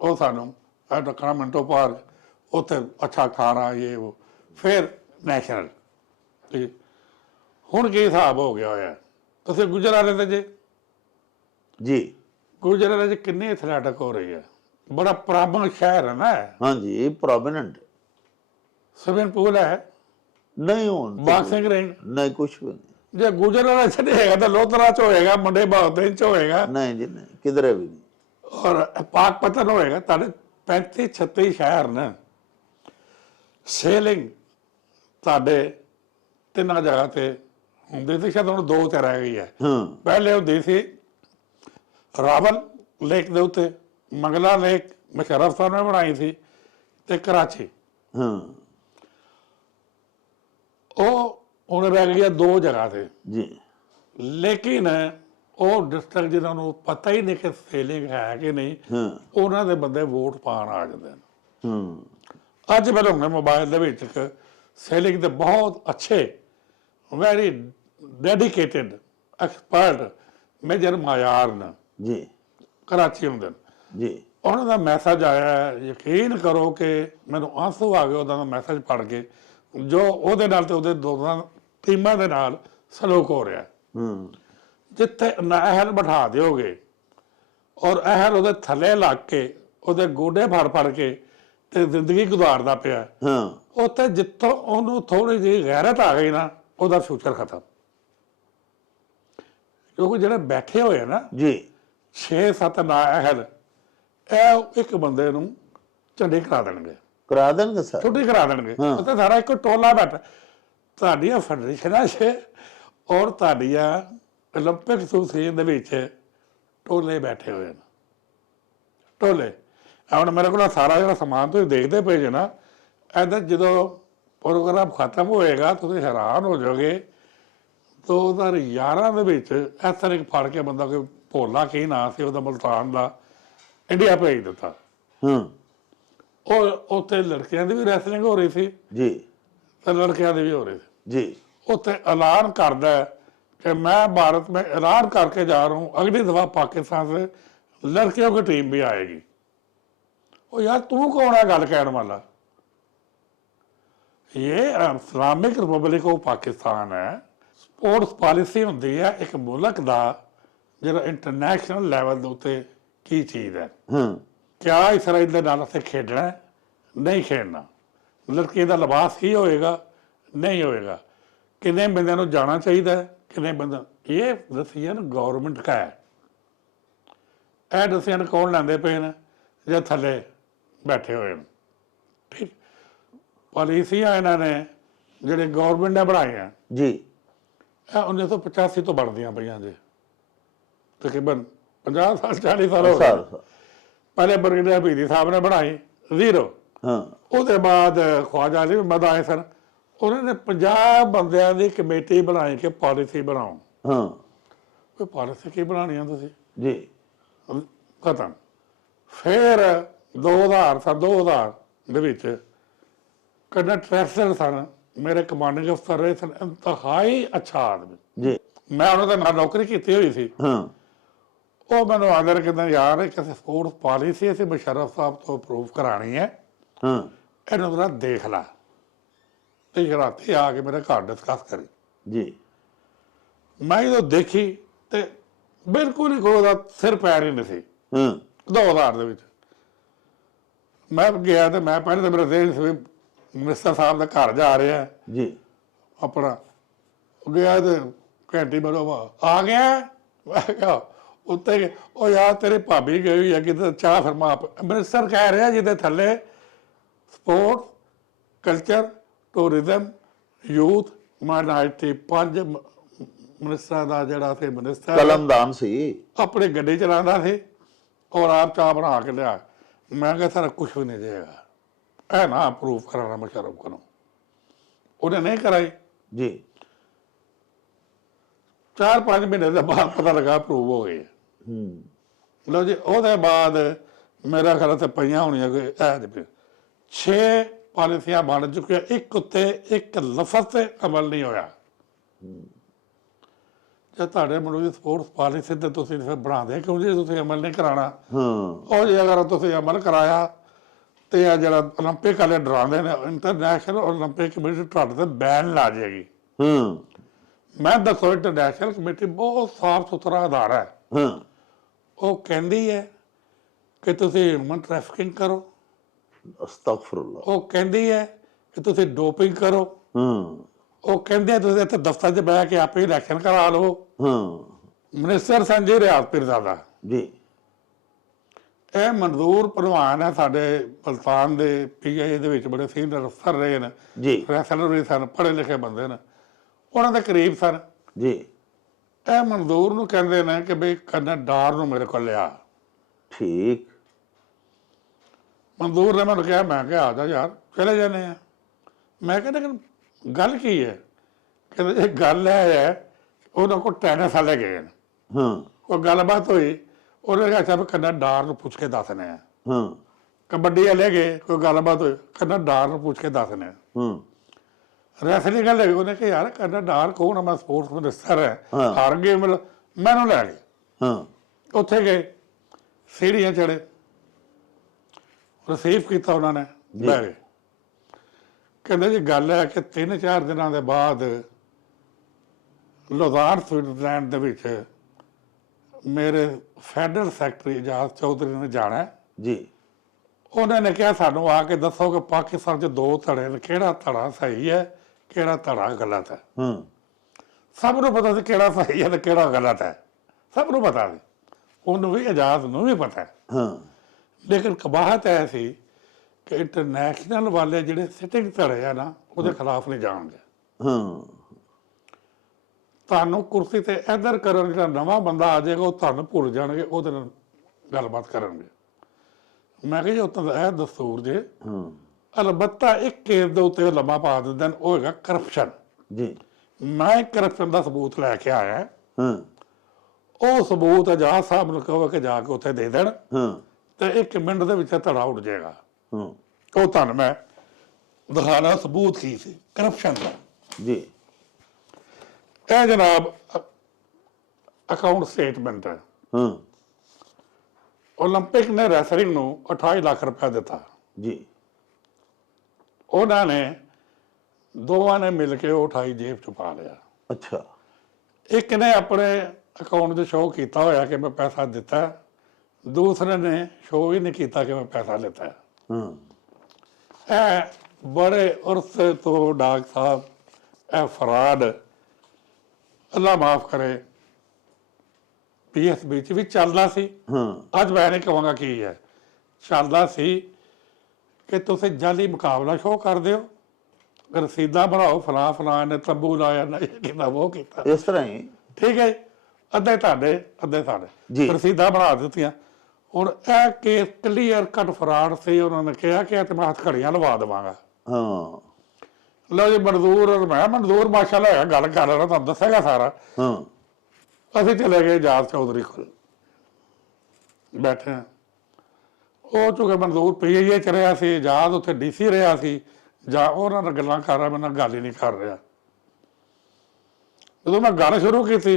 ਉਹ ਸਾਨੂੰ ਰੱਖਣਾ ਮਿੰਟੋ ਪਾਰਕ, ਉੱਥੇ ਅੱਛਾ ਖਾਣਾ ਇਹ ਉਹ, ਫਿਰ ਨੈਸ਼ਨਲ। ਤੇ ਹੁਣ ਕੀ ਹਿਸਾਬ ਹੋ ਗਿਆ ਹੋਇਆ, ਤੁਸੀਂ ਗੁਜਰਾਤ ਦੇ ਜੇ ਜੀ ਗੁਜਰਾਤ 'ਚ ਕਿੰਨੀ ਐਥਲੈਟਿਕ ਹੋ ਰਹੀ ਹੈ, ਬੜਾ ਪ੍ਰਾਬਲ ਸ਼ਹਿਰ ਹੈ ਨਾ। ਹਾਂਜੀ ਪ੍ਰੋਮਿਨੈਂਟ ਸਵਿਮਿੰਗ ਪੂਲ ਹੈ, ਨਹੀਂ ਹੁਣ ਬਾਕਸਿੰਗ ਰਿੰਗ। ਨਹੀਂ ਕੁਛ ਵੀ ਨਹੀਂ। ਜੇ ਗੁਜਰਾਤ 'ਚ ਨਹੀਂ ਹੈਗਾ ਤਾਂ ਲੋਧਰਾ 'ਚ ਹੋਏਗਾ, ਮੁੰਡੇ ਬਹਾਦਰ 'ਚ ਹੋਏਗਾ, ਨਹੀਂ ਜੀ ਨਹੀਂ, ਕਿਧਰੇ ਵੀ ਨਹੀਂ। ਔਰ ਪਾਕ ਪਤਨ ਹੋਏਗਾ। ਤੁਹਾਡੇ 35-36 ਸ਼ਹਿਰ ਨੇ। ਸੇਲਿੰਗ ਤੁਹਾਡੇ 3 ਜਗ੍ਹਾ ਤੇ ਹੁੰਦੀ ਸੀ, ਸ਼ਾਇਦ ਹੁਣ 2 ਤੇ ਰਹਿ ਗਈ ਹੈ। ਹਾਂ ਪਹਿਲੇ ਹੁੰਦੀ ਸੀ ਰਾਵਲ ਲੇਕ ਦੇ ਉੱਤੇ, ਮੰਗਲਾ ਲੇਕ ਮੁਸ਼ਰਫ ਸਾਹਿਬ ਨੇ ਬਣਾਈ ਸੀ, ਤੇ ਕਰਾਚੀ। ਹਾਂ ਉਹ ਹੁਣ ਰਹਿ ਗਈਆਂ 2 ਜਗ੍ਹਾ ਤੇ। ਜੀ ਲੇਕਿਨ ਉਹ ਡਿਸਟ੍ਰਿਕਟ ਜਿਹਨਾਂ ਨੂੰ ਪਤਾ ਹੀ ਨਹੀਂ ਕਿ ਸੇਲਿੰਗ ਹੈ ਕਿ ਨਹੀਂ, ਹਾਂ ਉਹਨਾਂ ਦੇ ਬੰਦੇ ਵੋਟ ਪਾਉਣ ਆ ਜਾਂਦੇ ਨੇ। ਹਾਂ ਅੱਜ ਮੇਰੇ ਹੁਣੇ ਮੋਬਾਈਲ ਦੇ ਵਿੱਚ ਇੱਕ ਸੇਲਿੰਗ ਦੇ ਬਹੁਤ ਅੱਛੇ, ਵੈਰੀ ਡੈਡੀਕੇਟਿਡ ਐਕਸਪਰਟ ਮੇਜਰ ਮਾਇਆਰ ਨੇ, ਜੀ ਕਰਾਚੀ ਹੁੰਦੇ ਨੇ। ਜੀ ਉਹਨਾਂ ਦਾ ਮੈਸੇਜ ਆਇਆ, ਯਕੀਨ ਕਰੋ ਕਿ ਮੈਨੂੰ ਆਂਸੂ ਆ ਗਏ ਉਹਦਾ ਦਾ ਮੈਸੇਜ ਪੜ੍ਹ ਕੇ, ਜੋ ਉਹਦੇ ਨਾਲ ਤੇ ਉਹਦੇ ਦੋਨਾਂ ਟੀਮਾਂ ਦੇ ਨਾਲ ਸਲੂਕ ਹੋ ਰਿਹਾ। ਹਾਂ ਜਿੱਥੇ ਅਹਿਲ ਬਿਠਾ ਦਿਓਗੇ ਔਰ ਅਹਿਲ ਉਹਦੇ ਥੱਲੇ ਲੱਗ ਕੇ ਉਹਦੇ ਗੋਡੇ ਫੜ ਕੇ ਤੇ ਜ਼ਿੰਦਗੀ ਗੁਜ਼ਾਰਦਾ ਪਿਆ, ਹਾਂ ਉੱਥੇ ਜਿੱਥੋਂ ਉਹਨੂੰ ਥੋੜੀ ਜਿਹੀ ਗੈਰਤ ਆ ਗਈ ਨਾ, ਉਹਦਾ ਫਿਊਚਰ ਖਤਮ। ਕਿਉਂਕਿ ਜਿਹੜੇ ਬੈਠੇ ਹੋਏ ਆ ਨਾ ਜੀ 6-7 ਨਾ ਅਹਿਲ, ਇਹ ਇੱਕ ਬੰਦੇ ਨੂੰ ਝੰਡੇ ਕਰਾ ਦੇਣਗੇ, ਕਰਾ ਦੇਣਗੇ ਸਰ। ਛੁੱਟੀ ਕਰਾ ਦੇਣਗੇ। ਹਾਂ। ਉੱਥੇ ਸਾਰਾ ਇੱਕ ਟੋਲਾ ਬੈਠਾ, ਤੁਹਾਡੀਆਂ ਫੈਡਰੇਸ਼ਨਾਂ 'ਚ ਔਰ ਤੁਹਾਡੀਆਂ ਓਲੰਪਿਕ ਐਸੋਸੀਏਸ਼ਨ ਦੇ ਵਿੱਚ ਟੋਲੇ ਬੈਠੇ ਹੋਏ ਨੇ, ਟੋਲੇ। ਹੁਣ ਮੇਰੇ ਕੋਲ ਸਾਰਾ ਜਿਹੜਾ ਸਮਾਨ ਤੁਸੀਂ ਦੇਖਦੇ ਪਏ ਜੇ ਨਾ, ਇੱਦਾਂ ਜਦੋਂ ਪ੍ਰੋਗਰਾਮ ਖਤਮ ਹੋਏਗਾ ਤੁਸੀਂ ਹੈਰਾਨ ਹੋ ਜਾਓਗੇ। 2011 ਦੇ ਵਿੱਚ ਇਸ ਤਰ੍ਹਾਂ ਇੱਕ ਫੜ ਕੇ ਬੰਦਾ, ਕੋਈ ਭੋਲਾ ਕੀ ਨਾਂ ਸੀ ਉਹਦਾ, ਮੁਲਤਾਨ ਦਾ, ਇੰਡੀਆ ਭੇਜ ਦਿੱਤਾ। ਹਾਂ ਉਹ ਉੱਥੇ ਲੜਕਿਆਂ ਦੀ ਵੀ ਰੈਸਲਿੰਗ ਹੋ ਰਹੀ ਸੀ ਜੀ ਤੇ ਲੜਕਿਆਂ ਦੀ ਵੀ ਹੋ ਰਹੀ ਸੀ। ਜੀ ਉੱਥੇ ਐਲਾਨ ਕਰਦਾ है कि मैं भारत में ऐलान करके जा रहा हूँ अगली दफा पाकिस्तान से लड़कियों की टीम भी आएगी। ओ यार तू कौन है गल कहने वाला? ये इस्लामिक रिपब्लिक ऑफ पाकिस्तान है। स्पोर्ट्स पॉलिसी होंगी है एक मुल्क का जो इंटरनेशनल लैवल के उत्ते की चीज़ है। ਹਾਂ क्या इसराइल के नाल असें खेडना है? नहीं खेडना। लड़की का लिबास ही होएगा? नहीं होएगा। किन्ने बंदे नूं जाना चाहिए, किन्ने बंदे, ये डिसीजन गौरमेंट का है। यह डिसीजन कौन लैंदे पे ने? जो थले बैठे हुए हैं। ठीक पॉलिसियां इन्होंने ਜਿਹੜੇ ਗਵਰਨਮੈਂਟ ਨੇ ਬਣਾਏ ਆ, ਜੀ ਇਹ 1985 ਤੋਂ ਬਣਦੀਆਂ ਪਈਆਂ ਜੀ, ਤਕਰੀਬਨ 50 ਸਾਲ 40 ਸਾਲ ਹੋ ਗਏ। ਸਾਲ ਪਹਿਲੇ ਬਰਗੇਡੀਅਰ ਭੀਦੀ ਸਾਹਿਬ ਨੇ ਬਣਾਈ, 0। ਹਾਂ ਉਹਦੇ ਬਾਅਦ ਖਵਾਜਾ ਅਲੀ ਅਹਿਮਦ ਆਏ ਸਨ, ਉਹਨਾਂ ਨੇ 50 ਬੰਦਿਆਂ ਦੀ ਕਮੇਟੀ ਬਣਾਈ ਕਿ ਪਾਲਿਸੀ ਬਣਾਓ। ਹਾਂ ਕੋਈ ਪਾਲਿਸੀ ਕੀ ਬਣਾਉਣੀ ਆ ਤੁਸੀਂ, ਜੀ ਖਤਮ। ਫਿਰ 2000 ਦੇ ਵਿੱਚ ਕਰਨਲ ਟ੍ਰੈਫਸਰ ਸਨ, ਮੇਰੇ ਕਮਾਂਡਿੰਗ ਅਫਸਰ ਰਹੇ ਸਨ, ਇੰਤਹਾਈ ਅੱਛਾ ਆਦਮੀ। ਜੀ ਮੈਂ ਉਹਨਾਂ ਦੇ ਨਾਲ ਨੌਕਰੀ ਕੀਤੀ ਹੋਈ ਸੀ। ਹਾਂ ਉਹ ਮੈਨੂੰ ਆਦਰ ਕਹਿੰਦਾ, ਯਾਰ ਕਿਸੇ ਸਪੋਰਟਸ ਪਾਲਿਸੀ ਅਸੀਂ ਮੁਸ਼ੱਰਫ ਸਾਹਿਬ ਤੋਂ ਅਪਰੂਵ ਕਰਾਣੀ ਹੈ, ਹਾਂ ਇਹਨੂੰ ਜ਼ਰਾ ਦੇਖ ਲਾ। ਤੇ ਰਾਤੀ ਆ ਕੇ ਮੇਰੇ ਘਰ ਡਿਸਕਸ ਕਰੀ। ਜੀ ਮੈਂ ਜਦੋਂ ਦੇਖੀ ਤੇ ਬਿਲਕੁਲ ਹੀ ਕੋਈ ਉਹਦਾ ਸਿਰ ਪੈਰ ਹੀ ਨਹੀਂ ਸੀ। ਹਾਂ 2000 ਦੇ ਵਿੱਚ ਮੈਂ ਗਿਆ ਤੇ ਮੈਂ ਪਹਿਲੇ ਤਾਂ ਮੇਰਾ ਦੇਖ ਸੀ ਮਿਨਿਸਟਰ ਸਾਹਿਬ ਦਾ ਘਰ ਜਾ ਰਿਹਾ ਜੀ ਆਪਣਾ, ਗਿਆ ਤੇ ਘੰਟੀ ਮਰੋ ਆ ਗਿਆ। ਮੈਂ ਕਿਹਾ ਉੱਤੇ ਉਹ ਯਾਰ ਤੇਰੀ ਭਾਬੀ ਗਈ ਹੋਈ ਹੈ ਕਿਤੇ ਚਾਹ ਫਰਮਾ। ਮਿਨਿਸਟਰ ਕਹਿ ਰਿਹਾ ਜਿਹਦੇ ਥੱਲੇ support, culture, tourism, youth, minority, 5 ਮਿਨਿਸਟਰਾਂ ਦਾ ਜਿਹੜਾ ਸੀ ਮਿਨਿਸਟਰ ਕਲਮਦਾਨ ਸੀ। ਆਪਣੀ ਗੱਡੀ ਚਲਾਉਂਦਾ ਸੀ ਔਰ ਆਪ ਚਾਹ ਬਣਾ ਕੇ ਲਿਆ। ਮੈਂ ਕਿਹਾ ਸਾਰਾ ਕੁਝ ਵੀ ਨਹੀਂ ਜਾਏਗਾ, ਇਹ ਨਾ ਅਪਰੂਵ ਕਰਾਣਾ ਮੁਸ਼ੱਰਫ ਕੋਲੋਂ। ਉਹਨੇ ਨਹੀਂ ਕਰਾਈ। ਜੀ 4-5 ਮਹੀਨੇ ਦੇ ਬਾਅਦ ਪਤਾ ਲੱਗਾ ਅਪਰੂਵ ਹੋ ਗਈ। ਲਓ ਜੀ, ਉਹਦੇ ਬਾਅਦ ਮੇਰਾ ਖਿਆਲ ਤੇ ਪਈਆਂ ਹੋਣੀਆਂ ਕੋਈ 6 ਪਾਲਿਸੀਆਂ ਬਣ ਚੁੱਕੀਆਂ, ਇੱਕ ਉੱਤੇ ਇੱਕ ਲਫ਼ਜ਼ ਤੇ ਅਮਲ ਨਹੀਂ ਹੋਇਆ। ਜੇ ਤੁਹਾਡੇ ਮੁਲਕ ਦੀ ਸਪੋਰਟਸ ਪਾਲਿਸੀ ਤੇ ਤੁਸੀਂ ਫਿਰ ਬਣਾਉਂਦੇ ਕਿਉਂ ਜੀ, ਤੁਸੀਂ ਅਮਲ ਨਹੀਂ ਕਰਾਉਣਾ। ਉਹ ਜੇ ਅਗਰ ਤੁਸੀਂ ਅਮਲ ਕਰਾਇਆ ਤੇ ਇਹ ਜਿਹੜਾ ਓਲੰਪਿਕ ਵਾਲੇ ਡਰਾਉਂਦੇ ਨੇ, ਇੰਟਰਨੈਸ਼ਨਲ ਓਲੰਪਿਕ ਕਮੇਟੀ ਤੁਹਾਡੇ ਤੇ ਬੈਨ ਲਾ ਜਾਏਗੀ। ਮੈਂ ਦੱਸੋ, ਇੰਟਰਨੈਸ਼ਨਲ ਕਮੇਟੀ ਬਹੁਤ ਸਾਫ ਸੁਥਰਾ ਅਦਾਰ ਹੈ। ਉਹ ਕਹਿੰਦੀ ਹੈ ਕਿ ਤੁਸੀਂ ਹਿਊਮਨ ਟ੍ਰੈਫਿਕਿੰਗ ਕਰੋ, ਅਸਤਗਫੁਰullah। ਉਹ ਕਹਿੰਦੀ ਹੈ ਕਿ ਤੁਸੀਂ ਡੋਪਿੰਗ ਕਰੋ, ਉਹ ਕਹਿੰਦੇ ਤੁਸੀਂ ਇੱਥੇ ਦਫ਼ਤਰ 'ਚ ਬਹਿ ਕੇ ਆਪੇ ਇਲੈਕਸ਼ਨ ਕਰਾ ਲਓ। ਮਿਨਿਸਟਰ ਸੰਜੇ ਰਿਆਜ਼ ਪੀਰਜ਼ਾਦਾ ਜੀ ਇਹ ਮਨਜ਼ੂਰ ਭਲਵਾਨ ਹੈ, ਸਾਡੇ ਮੁਲਤਾਨ ਦੇ PIA ਦੇ ਵਿੱਚ ਬੜੇ ਸੀਨੀਅਰ ਅਫਸਰ ਰਹੇ ਨੇ ਜੀ ਰੈਸਲਰ ਵੀ ਸਨ, ਪੜ੍ਹੇ ਲਿਖੇ ਬੰਦੇ ਨੇ, ਉਹਨਾਂ ਦੇ ਕਰੀਬ ਸਨ। ਜੀ ਇਹ ਮਨਜ਼ੂਰ ਨੂੰ ਕਹਿੰਦੇ ਨੇ ਕਿ ਬਈ ਕਰਨਲ ਡਾਰ ਨੂੰ ਮੇਰੇ ਕੋਲ ਲਿਆ। ਠੀਕ। ਮਨਜ਼ੂਰ ਨੇ ਮੈਨੂੰ ਕਿਹਾ, ਮੈਂ ਕਿਹਾ ਆ ਜਾ ਯਾਰ ਚਲੇ ਜਾਂਦੇ ਆ। ਮੈਂ ਕਿਹਾ ਲੇਕਿਨ ਗੱਲ ਕੀ ਹੈ? ਕਹਿੰਦੇ ਇਹ ਗੱਲ ਹੈ ਉਹਨਾਂ ਕੋਲ ਟੈਨਿਸ ਵਾਲੇ ਗਏ ਨੇ। ਉਹ ਗੱਲਬਾਤ ਹੋਈ, ਉਹਨੇ ਕਿਹਾ ਅੱਛਾ ਵੀ ਕਰਨਲ ਡਾਰ ਨੂੰ ਪੁੱਛ ਕੇ ਦੱਸਣੇ ਆ। ਕਬੱਡੀ ਵਾਲੇ ਗਏ, ਕੋਈ ਗੱਲਬਾਤ ਹੋਈ, ਕਰਨਲ ਡਾਰ ਨੂੰ ਪੁੱਛ ਕੇ ਦੱਸਣੇ ਆ। ਰੈਸਲਿੰਗ ਗੱਲ ਉਹਨੇ ਕਿਹਾ ਯਾਰ ਕਰਨਲ ਡਾਰ ਕੌਣ ਆ, ਮੈਂ ਸਪੋਰਟਸ ਮਿਨਿਸਟਰ ਹੈ, ਹਾਰ ਗਏ ਮੈਨੂੰ ਲੈ ਗਏ। ਉੱਥੇ ਗਏ, ਸੀੜੀਆਂ ਚੜੇ, ਰਿਸੀਵ ਕੀਤਾ ਉਹਨਾਂ ਨੇ, ਬਹਿ ਗਏ। ਕਹਿੰਦੇ ਜੀ ਗੱਲ ਹੈ ਕਿ 3-4 ਦਿਨਾਂ ਦੇ ਬਾਅਦ ਲੁਧਿਆਣਾ ਸਵਿਟਜ਼ਰਲੈਂਡ ਦੇ ਵਿੱਚ ਮੇਰੇ ਫੈਡਰਲ ਸੈਕਟਰੀ ਇਜਾਜ਼ ਚੌਧਰੀ ਨੇ ਜਾਣਾ ਜੀ। ਉਹਨਾਂ ਨੇ ਕਿਹਾ ਸਾਨੂੰ ਆ ਕੇ ਦੱਸੋ ਕਿ ਪਾਕਿਸਤਾਨ 'ਚ 2 ਧੜੇ ਨੇ, ਕਿਹੜਾ ਧੜਾ ਸਹੀ ਹੈ, ਕਿਹੜਾ ਧੜਾ ਗਲਤ ਹੈ। ਸਭ ਨੂੰ ਪਤਾ ਸੀ ਕਿਹੜਾ ਸਹੀ ਹੈ ਤੇ ਕਿਹੜਾ ਗਲਤ ਹੈ, ਸਭ ਨੂੰ ਪਤਾ ਸੀ, ਉਹਨੂੰ ਵੀ ਇਜਾਜ਼ ਨੂੰ ਵੀ ਪਤਾ ਹੈ। ਲੇਕਿਨ ਕਬਾਹਤ ਐ ਸੀ ਕਿ ਇੰਟਰਨੈਸ਼ਨਲ ਵਾਲੇ ਜਿਹੜੇ ਸਿਟਿੰਗ ਧੜੇ ਆ ਨਾ, ਉਹਦੇ ਖਿਲਾਫ ਨਹੀਂ ਜਾਣਗੇ। ਤੁਹਾਨੂੰ ਕੁਰਸੀ ਤੇ ਇੱਧਰ ਕਰਨ, ਜਿਹੜਾ ਨਵਾਂ ਬੰਦਾ ਆ ਜਾਏਗਾ ਉਹ ਤੁਹਾਨੂੰ ਭੁੱਲ ਜਾਣਗੇ, ਉਹਦੇ ਨਾਲ ਗੱਲਬਾਤ ਕਰਨਗੇ। ਮੈਂ ਕਿਹਾ ਜੀ ਉੱਤੋਂ ਇਹ ਦਸਤੂਰ ਜੇ, ਅਲਬੱਤਾ ਇੱਕ ਕੇਸ ਦੇ ਉੱਤੇ ਲੰਮਾ ਪਾ ਦਿੰਦੇ ਨੇ, ਉਹ ਹੈਗਾ ਕਰਪਸ਼ਨ। ਜੀ ਮੈਂ ਕਰਪਸ਼ਨ ਦਾ ਸਬੂਤ ਲੈ ਕੇ ਆਇਆ। ਉਹ ਸਬੂਤ ਆਜ਼ਾਦ ਸਾਹਿਬ ਨੂੰ ਕਹੋ ਕਿ ਜਾ ਕੇ ਉੱਥੇ ਦੇ ਦੇਣ ਤੇ 1 ਮਿੰਟ ਦੇ ਵਿੱਚ ਧੜਾ ਉੱਡ ਜਾਏਗਾ। ਉਹ ਤੁਹਾਨੂੰ ਮੈਂ ਦਿਖਾਣਾ ਸਬੂਤ ਕੀ ਸੀ ਕਰਪਸ਼ਨ ਦਾ। ਜੀ ਇਹ ਜਨਾਬ ਅਕਾਊਂਟ ਸਟੇਟਮੈਂਟ ਹੈ। ਓਲੰਪਿਕ ਨੇ ਰੈਸਲਿੰਗ ਨੂੰ 28 ਲੱਖ ਰੁਪਏ ਦਿੱਤਾ ਜੀ। ਉਹਨਾਂ ਨੇ ਦੋਵਾਂ ਨੇ ਮਿਲ ਕੇ ਉਹ 28 ਜੇਬ ਚ ਪਾ ਲਿਆ। ਅੱਛਾ। ਇੱਕ ਨੇ ਆਪਣੇ ਅਕਾਊਂਟ 'ਚ ਸ਼ੋਅ ਕੀਤਾ ਹੋਇਆ ਕਿ ਮੈਂ ਪੈਸਾ ਦਿੱਤਾ, ਦੂਸਰੇ ਨੇ ਸ਼ੋਅ ਹੀ ਨਹੀਂ ਕੀਤਾ ਕਿ ਮੈਂ ਪੈਸਾ ਲਿੱਤਾ। ਇਹ ਬੜੇ ਅਰਸੇ ਤੋਂ ਡਾਕ ਸਾਹਿਬ ਇਹ ਫਰਾਡ, ਅੱਲਾ ਮਾਫ ਕਰੇ, PSB 'ਚ ਵੀ ਚੱਲਦਾ ਸੀ। ਅੱਜ ਮੈਂ ਨਹੀਂ ਕਹਾਂਗਾ ਕੀ ਹੈ, ਚੱਲਦਾ ਸੀ ਕਿ ਤੁਸੀਂ ਜਾਲੀ ਮੁਕਾਬਲਾ ਸ਼ੋਅ ਕਰਦੇ ਹੋ, ਰਸੀਦਾਂ ਬਣਾਓ, ਫਲਾਂ ਫਲਾਂ ਨੇ ਤੰਬੂ ਲਾਇਆ ਨਾ, ਇਹ ਕੀਤਾ ਉਹ ਕੀਤਾ, ਇਸ ਤਰ੍ਹਾਂ ਹੀ ਠੀਕ ਹੈ ਜੀ। ਅੱਧੇ ਤੁਹਾਡੇ ਅੱਧੇ ਸਾਡੇ, ਜੀ। ਰਸੀਦਾਂ ਬਣਾ ਦਿੱਤੀਆਂ। ਹੁਣ ਇਹ ਕੇਸ ਕਲੀਅਰ ਕੱਟ ਫਰਾਡ ਸੀ। ਉਹਨਾਂ ਨੇ ਕਿਹਾ ਕਿ ਇਹ ਤੇ ਮੈਂ ਹੱਥ ਘੜੀਆਂ ਲਵਾ ਦੇਵਾਂਗਾ। ਹਾਂ ਲਓ ਜੀ ਮਨਜ਼ੂਰ, ਮੈਂ ਮਨਜ਼ੂਰ ਮਾਸ਼ਾਅੱਲਾ ਹੈਗਾ, ਗੱਲ ਕਰ ਲੈਣਾ, ਤੁਹਾਨੂੰ ਦੱਸੇਗਾ ਸਾਰਾ। ਹਾਂ ਅਸੀਂ ਚਲੇ ਗਏ ਆਜ਼ਾਦ ਚੌਧਰੀ ਕੋਲ, ਬੈਠੇ ਹਾਂ। ਉਹ ਚੁੱਕੇ ਮਨਜ਼ੂਰ PIA ਚ ਰਿਹਾ ਸੀ, ਆਜ਼ਾਦ ਉੱਥੇ DC ਰਿਹਾ ਸੀ, ਜਾਂ ਉਹਨਾਂ ਨਾਲ ਗੱਲਾਂ ਕਰ ਰਿਹਾ, ਮੇਰੇ ਨਾਲ ਗੱਲ ਹੀ ਨਹੀਂ ਕਰ ਰਿਹਾ। ਜਦੋਂ ਮੈਂ ਗੱਲ ਸ਼ੁਰੂ ਕੀਤੀ,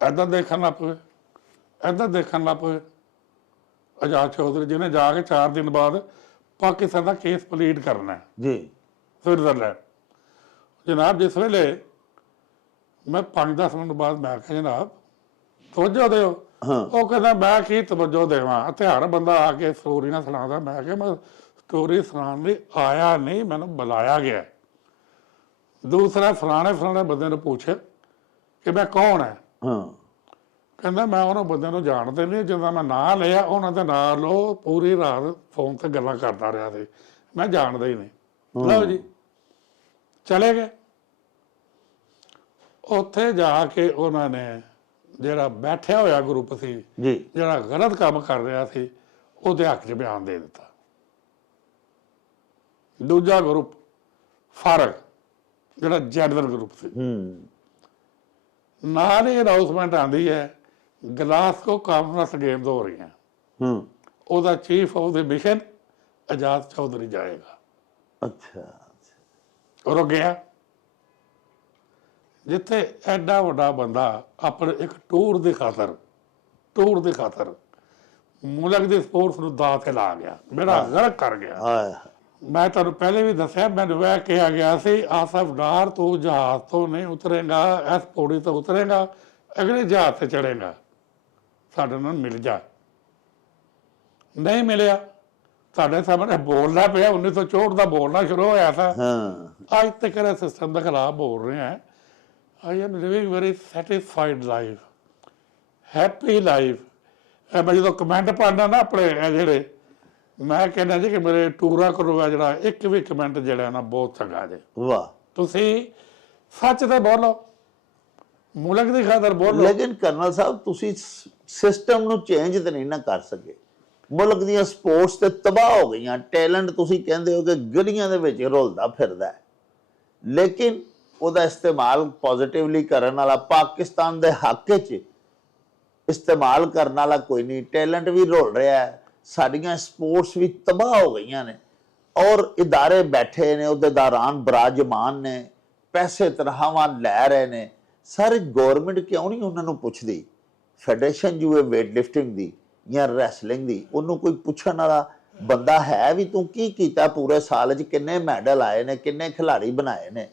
ਏਦਾਂ ਦੇਖਣ ਲੱਗ ਪਏ, ਏਦਾਂ ਦੇਖਣ ਲੱਗ ਪਏ। ਆਜ਼ਾਦ ਚੌਧਰੀ ਜਿਹਨੇ ਜਾ ਕੇ 4 ਦਿਨ ਬਾਅਦ ਪਾਕਿਸਤਾਨ ਦਾ ਕੇਸ ਪਲੀਡ ਕਰਨਾ ਜੀ। ਸਵਿਟਜ਼ਰਲੈਂਡ। ਜਨਾਬ ਜਿਸ ਵੇਲੇ ਮੈਂ 5-10 ਮਿੰਟ ਬਾਅਦ ਮੈਂ ਕਿਹਾ ਜਨਾਬ ਤਵੱਜੋ ਦਿਓ। ਹਾਂ ਉਹ ਕਹਿੰਦਾ ਮੈਂ ਕੀ ਤਵੱਜੋ ਦੇਵਾਂ, ਹਥਿਆਰ ਬੰਦਾ ਆ ਕੇ ਸਟੋਰੀਆਂ ਸੁਣਾਉਂਦਾ। ਮੈਂ ਕਿਹਾ ਮੈਂ ਸਟੋਰੀ ਸੁਣਾਉਣ ਲਈ ਆਇਆ ਨਹੀਂ, ਮੈਨੂੰ ਬੁਲਾਇਆ ਗਿਆ। ਦੂਸਰਾ ਫਲਾਣੇ ਬੰਦੇ ਨੂੰ ਪੁੱਛ ਕਿ ਮੈਂ ਕੌਣ ਹੈ। ਹਾਂ ਕਹਿੰਦਾ ਮੈਂ ਉਹਨਾਂ ਬੰਦਿਆਂ ਨੂੰ ਜਾਣਦੇ ਨਹੀਂ, ਜਦੋਂ ਮੈਂ ਨਾਂ ਲਿਆ ਉਹਨਾਂ ਦੇ ਨਾਲ ਉਹ ਪੂਰੀ ਰਾਤ ਫੋਨ ਤੇ ਗੱਲਾਂ ਕਰਦਾ ਰਿਹਾ ਸੀ, ਮੈਂ ਜਾਣਦਾ ਹੀ ਨਹੀਂ। ਲਓ ਜੀ ਚਲੇ ਗਏ। ਉੱਥੇ ਜਾ ਕੇ ਉਹਨਾਂ ਨੇ ਜਿਹੜਾ ਬੈਠਿਆ ਹੋਇਆ ਗਰੁੱਪ ਸੀ, ਜੀ। ਜਿਹੜਾ ਗਲਤ ਕੰਮ ਕਰ ਰਿਹਾ ਸੀ, ਉਹਦੇ ਹੱਕ 'ਚ ਬਿਆਨ ਦੇ ਦਿੱਤਾ। ਦੂਜਾ ਗਰੁੱਪ ਫਾਰਗ, ਜਿਹੜਾ ਜੈਨੂਅਲ ਗਰੁੱਪ ਸੀ, ਨਾਲ ਹੀ ਅਨਾਊਂਸਮੈਂਟ ਆਉਂਦੀ ਹੈ ਗਲਾਸਗੋ ਕਾਨਫਰੰਸ ਗੇਮਸ ਹੋ ਰਹੀਆਂ, ਉਹਦਾ ਚੀਫ ਆਫ ਦ ਮਿਸ਼ਨ ਆਜ਼ਾਦ ਚੌਧਰੀ ਜਾਏਗਾ। ਅੱਛਾ ਔਰ ਉਹ ਗਿਆ। ਜਿੱਥੇ ਐਡਾ ਵੱਡਾ ਬੰਦਾ ਆਪਣੇ ਇੱਕ ਟੂਰ ਦੇ ਖਾਤਰ ਮੁਲਕ ਦੇ ਸਪੋਰਟਸ ਨੂੰ ਦਾਅ ਤੇ ਲਾ ਗਿਆ, ਮੇਰਾ ਗਰਕ ਕਰ ਗਿਆ। ਮੈਂ ਤੁਹਾਨੂੰ ਪਹਿਲੇ ਵੀ ਦੱਸਿਆ, ਮੈਨੂੰ ਇਹ ਕਿਹਾ ਗਿਆ ਸੀ ਆਸਫ ਡਾਰ ਤੂੰ ਜਹਾਜ਼ ਤੋਂ ਨਹੀਂ ਉਤਰੇਗਾ, ਇਸ ਪੌੜੀ ਤੋਂ ਉਤਰੇਗਾ, ਅਗਲੇ ਜਹਾਜ਼ ਤੇ ਚੜੇਗਾ, ਸਾਡੇ ਨਾਲ ਮਿਲ ਜਾ। ਨਹੀਂ ਮਿਲਿਆ, ਸਾਡੇ ਸਾਹਮਣੇ ਬੋਲਣਾ ਪਿਆ। 1964 ਦਾ ਬੋਲਣਾ ਸ਼ੁਰੂ ਹੋਇਆ था। ਅੱਜ ਤੱਕ ਇਹ ਸਿਸਟਮ ਦੇ ਖਿਲਾਫ ਬੋਲ ਰਹੇ ਹਾਂ। I am living very satisfied life, happy life। ਮੈਂ ਜਦੋਂ ਕਮੈਂਟ ਪੜ੍ਹਨਾ ਨਾ ਆਪਣੇ ਜਿਹੜੇ, ਮੈਂ ਕਹਿੰਦਾ ਜੀ ਕਿ ਮੇਰੇ ਟੂਰਾਂ ਕੋਲੋਂ ਆ ਜਿਹੜਾ ਇੱਕ ਵੀ ਕਮੈਂਟ ਜਿਹੜਾ ਨਾ ਬਹੁਤ ਚੰਗਾ ਜੇ। ਵਾਹ, ਤੁਸੀਂ ਸੱਚ ਤੇ ਬੋਲੋ, ਮੁਲਕ ਦੀ ਖਾਤਰ ਬੋਲੋ। ਲੇਕਿਨ ਕਰਨਲ ਸਾਹਿਬ ਤੁਸੀਂ ਸਿਸਟਮ ਨੂੰ ਚੇਂਜ ਤੇ ਨਹੀਂ ਨਾ ਕਰ ਸਕੇ। ਮੁਲਕ ਦੀਆਂ ਸਪੋਰਟਸ ਤੇ ਤਬਾਹ ਹੋ ਗਈਆਂ। ਟੈਲੈਂਟ ਤੁਸੀਂ ਕਹਿੰਦੇ ਹੋ ਕਿ ਗਲੀਆਂ ਦੇ ਵਿੱਚ ਰੁਲਦਾ ਫਿਰਦਾ ਹੈ, ਲੇਕਿਨ ਉਹਦਾ ਇਸਤੇਮਾਲ ਪੋਜ਼ਿਟਿਵਲੀ ਕਰਨ ਵਾਲਾ, ਪਾਕਿਸਤਾਨ ਦੇ ਹੱਕ 'ਚ ਇਸਤੇਮਾਲ ਕਰਨ ਵਾਲਾ ਕੋਈ ਨਹੀਂ। ਟੈਲੈਂਟ ਵੀ ਰੁਲ ਰਿਹਾ ਹੈ, ਸਾਡੀਆਂ ਸਪੋਰਟਸ ਵੀ ਤਬਾਹ ਹੋ ਗਈਆਂ ਨੇ, ਔਰ ਇਦਾਰੇ ਬੈਠੇ ਨੇ, ਅਹੁਦੇਦਾਰਾਨ ਬਰਾਜਮਾਨ ਨੇ, ਪੈਸੇ ਤਨਖਾਹਾਂ ਲੈ ਰਹੇ ਨੇ। ਸਾਰੇ ਗੌਰਮੈਂਟ ਕਿਉਂ ਨਹੀਂ ਉਹਨਾਂ ਨੂੰ ਪੁੱਛਦੀ? ਫੈਡਰੇਸ਼ਨ ਜੋ ਹੈ ਵੇਟ ਲਿਫਟਿੰਗ ਦੀ ਜਾਂ ਰੈਸਲਿੰਗ ਦੀ, ਉਹਨੂੰ ਕੋਈ ਪੁੱਛਣ ਵਾਲਾ ਬੰਦਾ ਹੈ ਵੀ ਤੂੰ ਕੀ ਕੀਤਾ ਪੂਰੇ ਸਾਲ 'ਚ, ਕਿੰਨੇ ਮੈਡਲ ਆਏ ਨੇ, ਕਿੰਨੇ ਖਿਡਾਰੀ ਬਣਾਏ ਨੇ?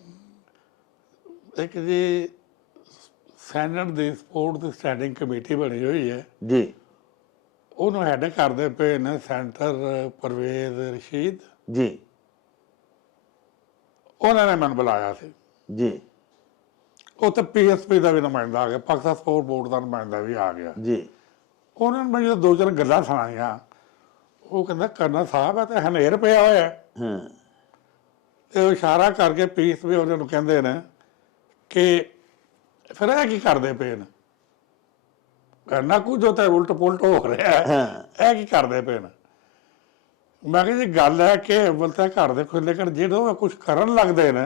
ਇੱਕ ਜੀ ਸੈਨੇਟ ਦੀ ਸਪੋਰਟ ਦੀ ਸਟੈਂਡਿੰਗ ਕਮੇਟੀ ਬਣੀ ਹੋਈ ਹੈ ਜੀ। ਉਹਨੂੰ ਹੈਡ ਕਰਦੇ ਪਏ ਨੇ ਸੈਂਟਰ ਪਰਵੇਜ਼ ਰਸ਼ੀਦ ਜੀ। ਉਹਨਾਂ ਨੇ ਮੈਨੂੰ ਬੁਲਾਇਆ ਸੀ ਜੀ। ਉੱਥੇ PSP ਦਾ ਵੀ ਨੁਮਾਇੰਦਾ ਆ ਗਿਆ, ਪਾਕਿਸਤਾਨ ਸਪੋਰਟ ਬੋਰਡ ਦਾ ਨੁਮਾਇੰਦਾ ਵੀ ਆ ਗਿਆ ਜੀ। ਉਹਨਾਂ ਨੇ ਮੈਨੂੰ ਜਦੋਂ 2-4 ਗੱਲਾਂ ਸੁਣਾਈਆਂ। ਉਹ ਕਹਿੰਦਾ ਕਰਨਲ ਸਾਹਿਬ ਹੈ ਤੇ ਹਨੇਰ ਪਿਆ ਹੋਇਆ। ਤੇ ਉਹ ਇਸ਼ਾਰਾ ਕਰਕੇ PSP ਉਹਨਾਂ ਨੂੰ ਕਹਿੰਦੇ ਨੇ ਕਿ ਫਿਰ ਇਹ ਕੀ ਕਰਦੇ ਪਏ ਨੇ, ਕਰਨਾ ਕੁਝ ਤਾਂ ਉਲਟ ਪੁਲਟ ਹੋ ਰਿਹਾ, ਇਹ ਕੀ ਕਰਦੇ ਪਏ ਨੇ। ਮੈਂ ਕਿਹਾ ਜੀ ਗੱਲ ਹੈ ਕਿ ਅਵਲ ਤਾਂ ਘਰ ਦੇ ਖੁੱਲੇ ਕਰ ਜਦੋਂ ਕੁਝ ਕਰਨ ਲੱਗਦੇ ਨੇ,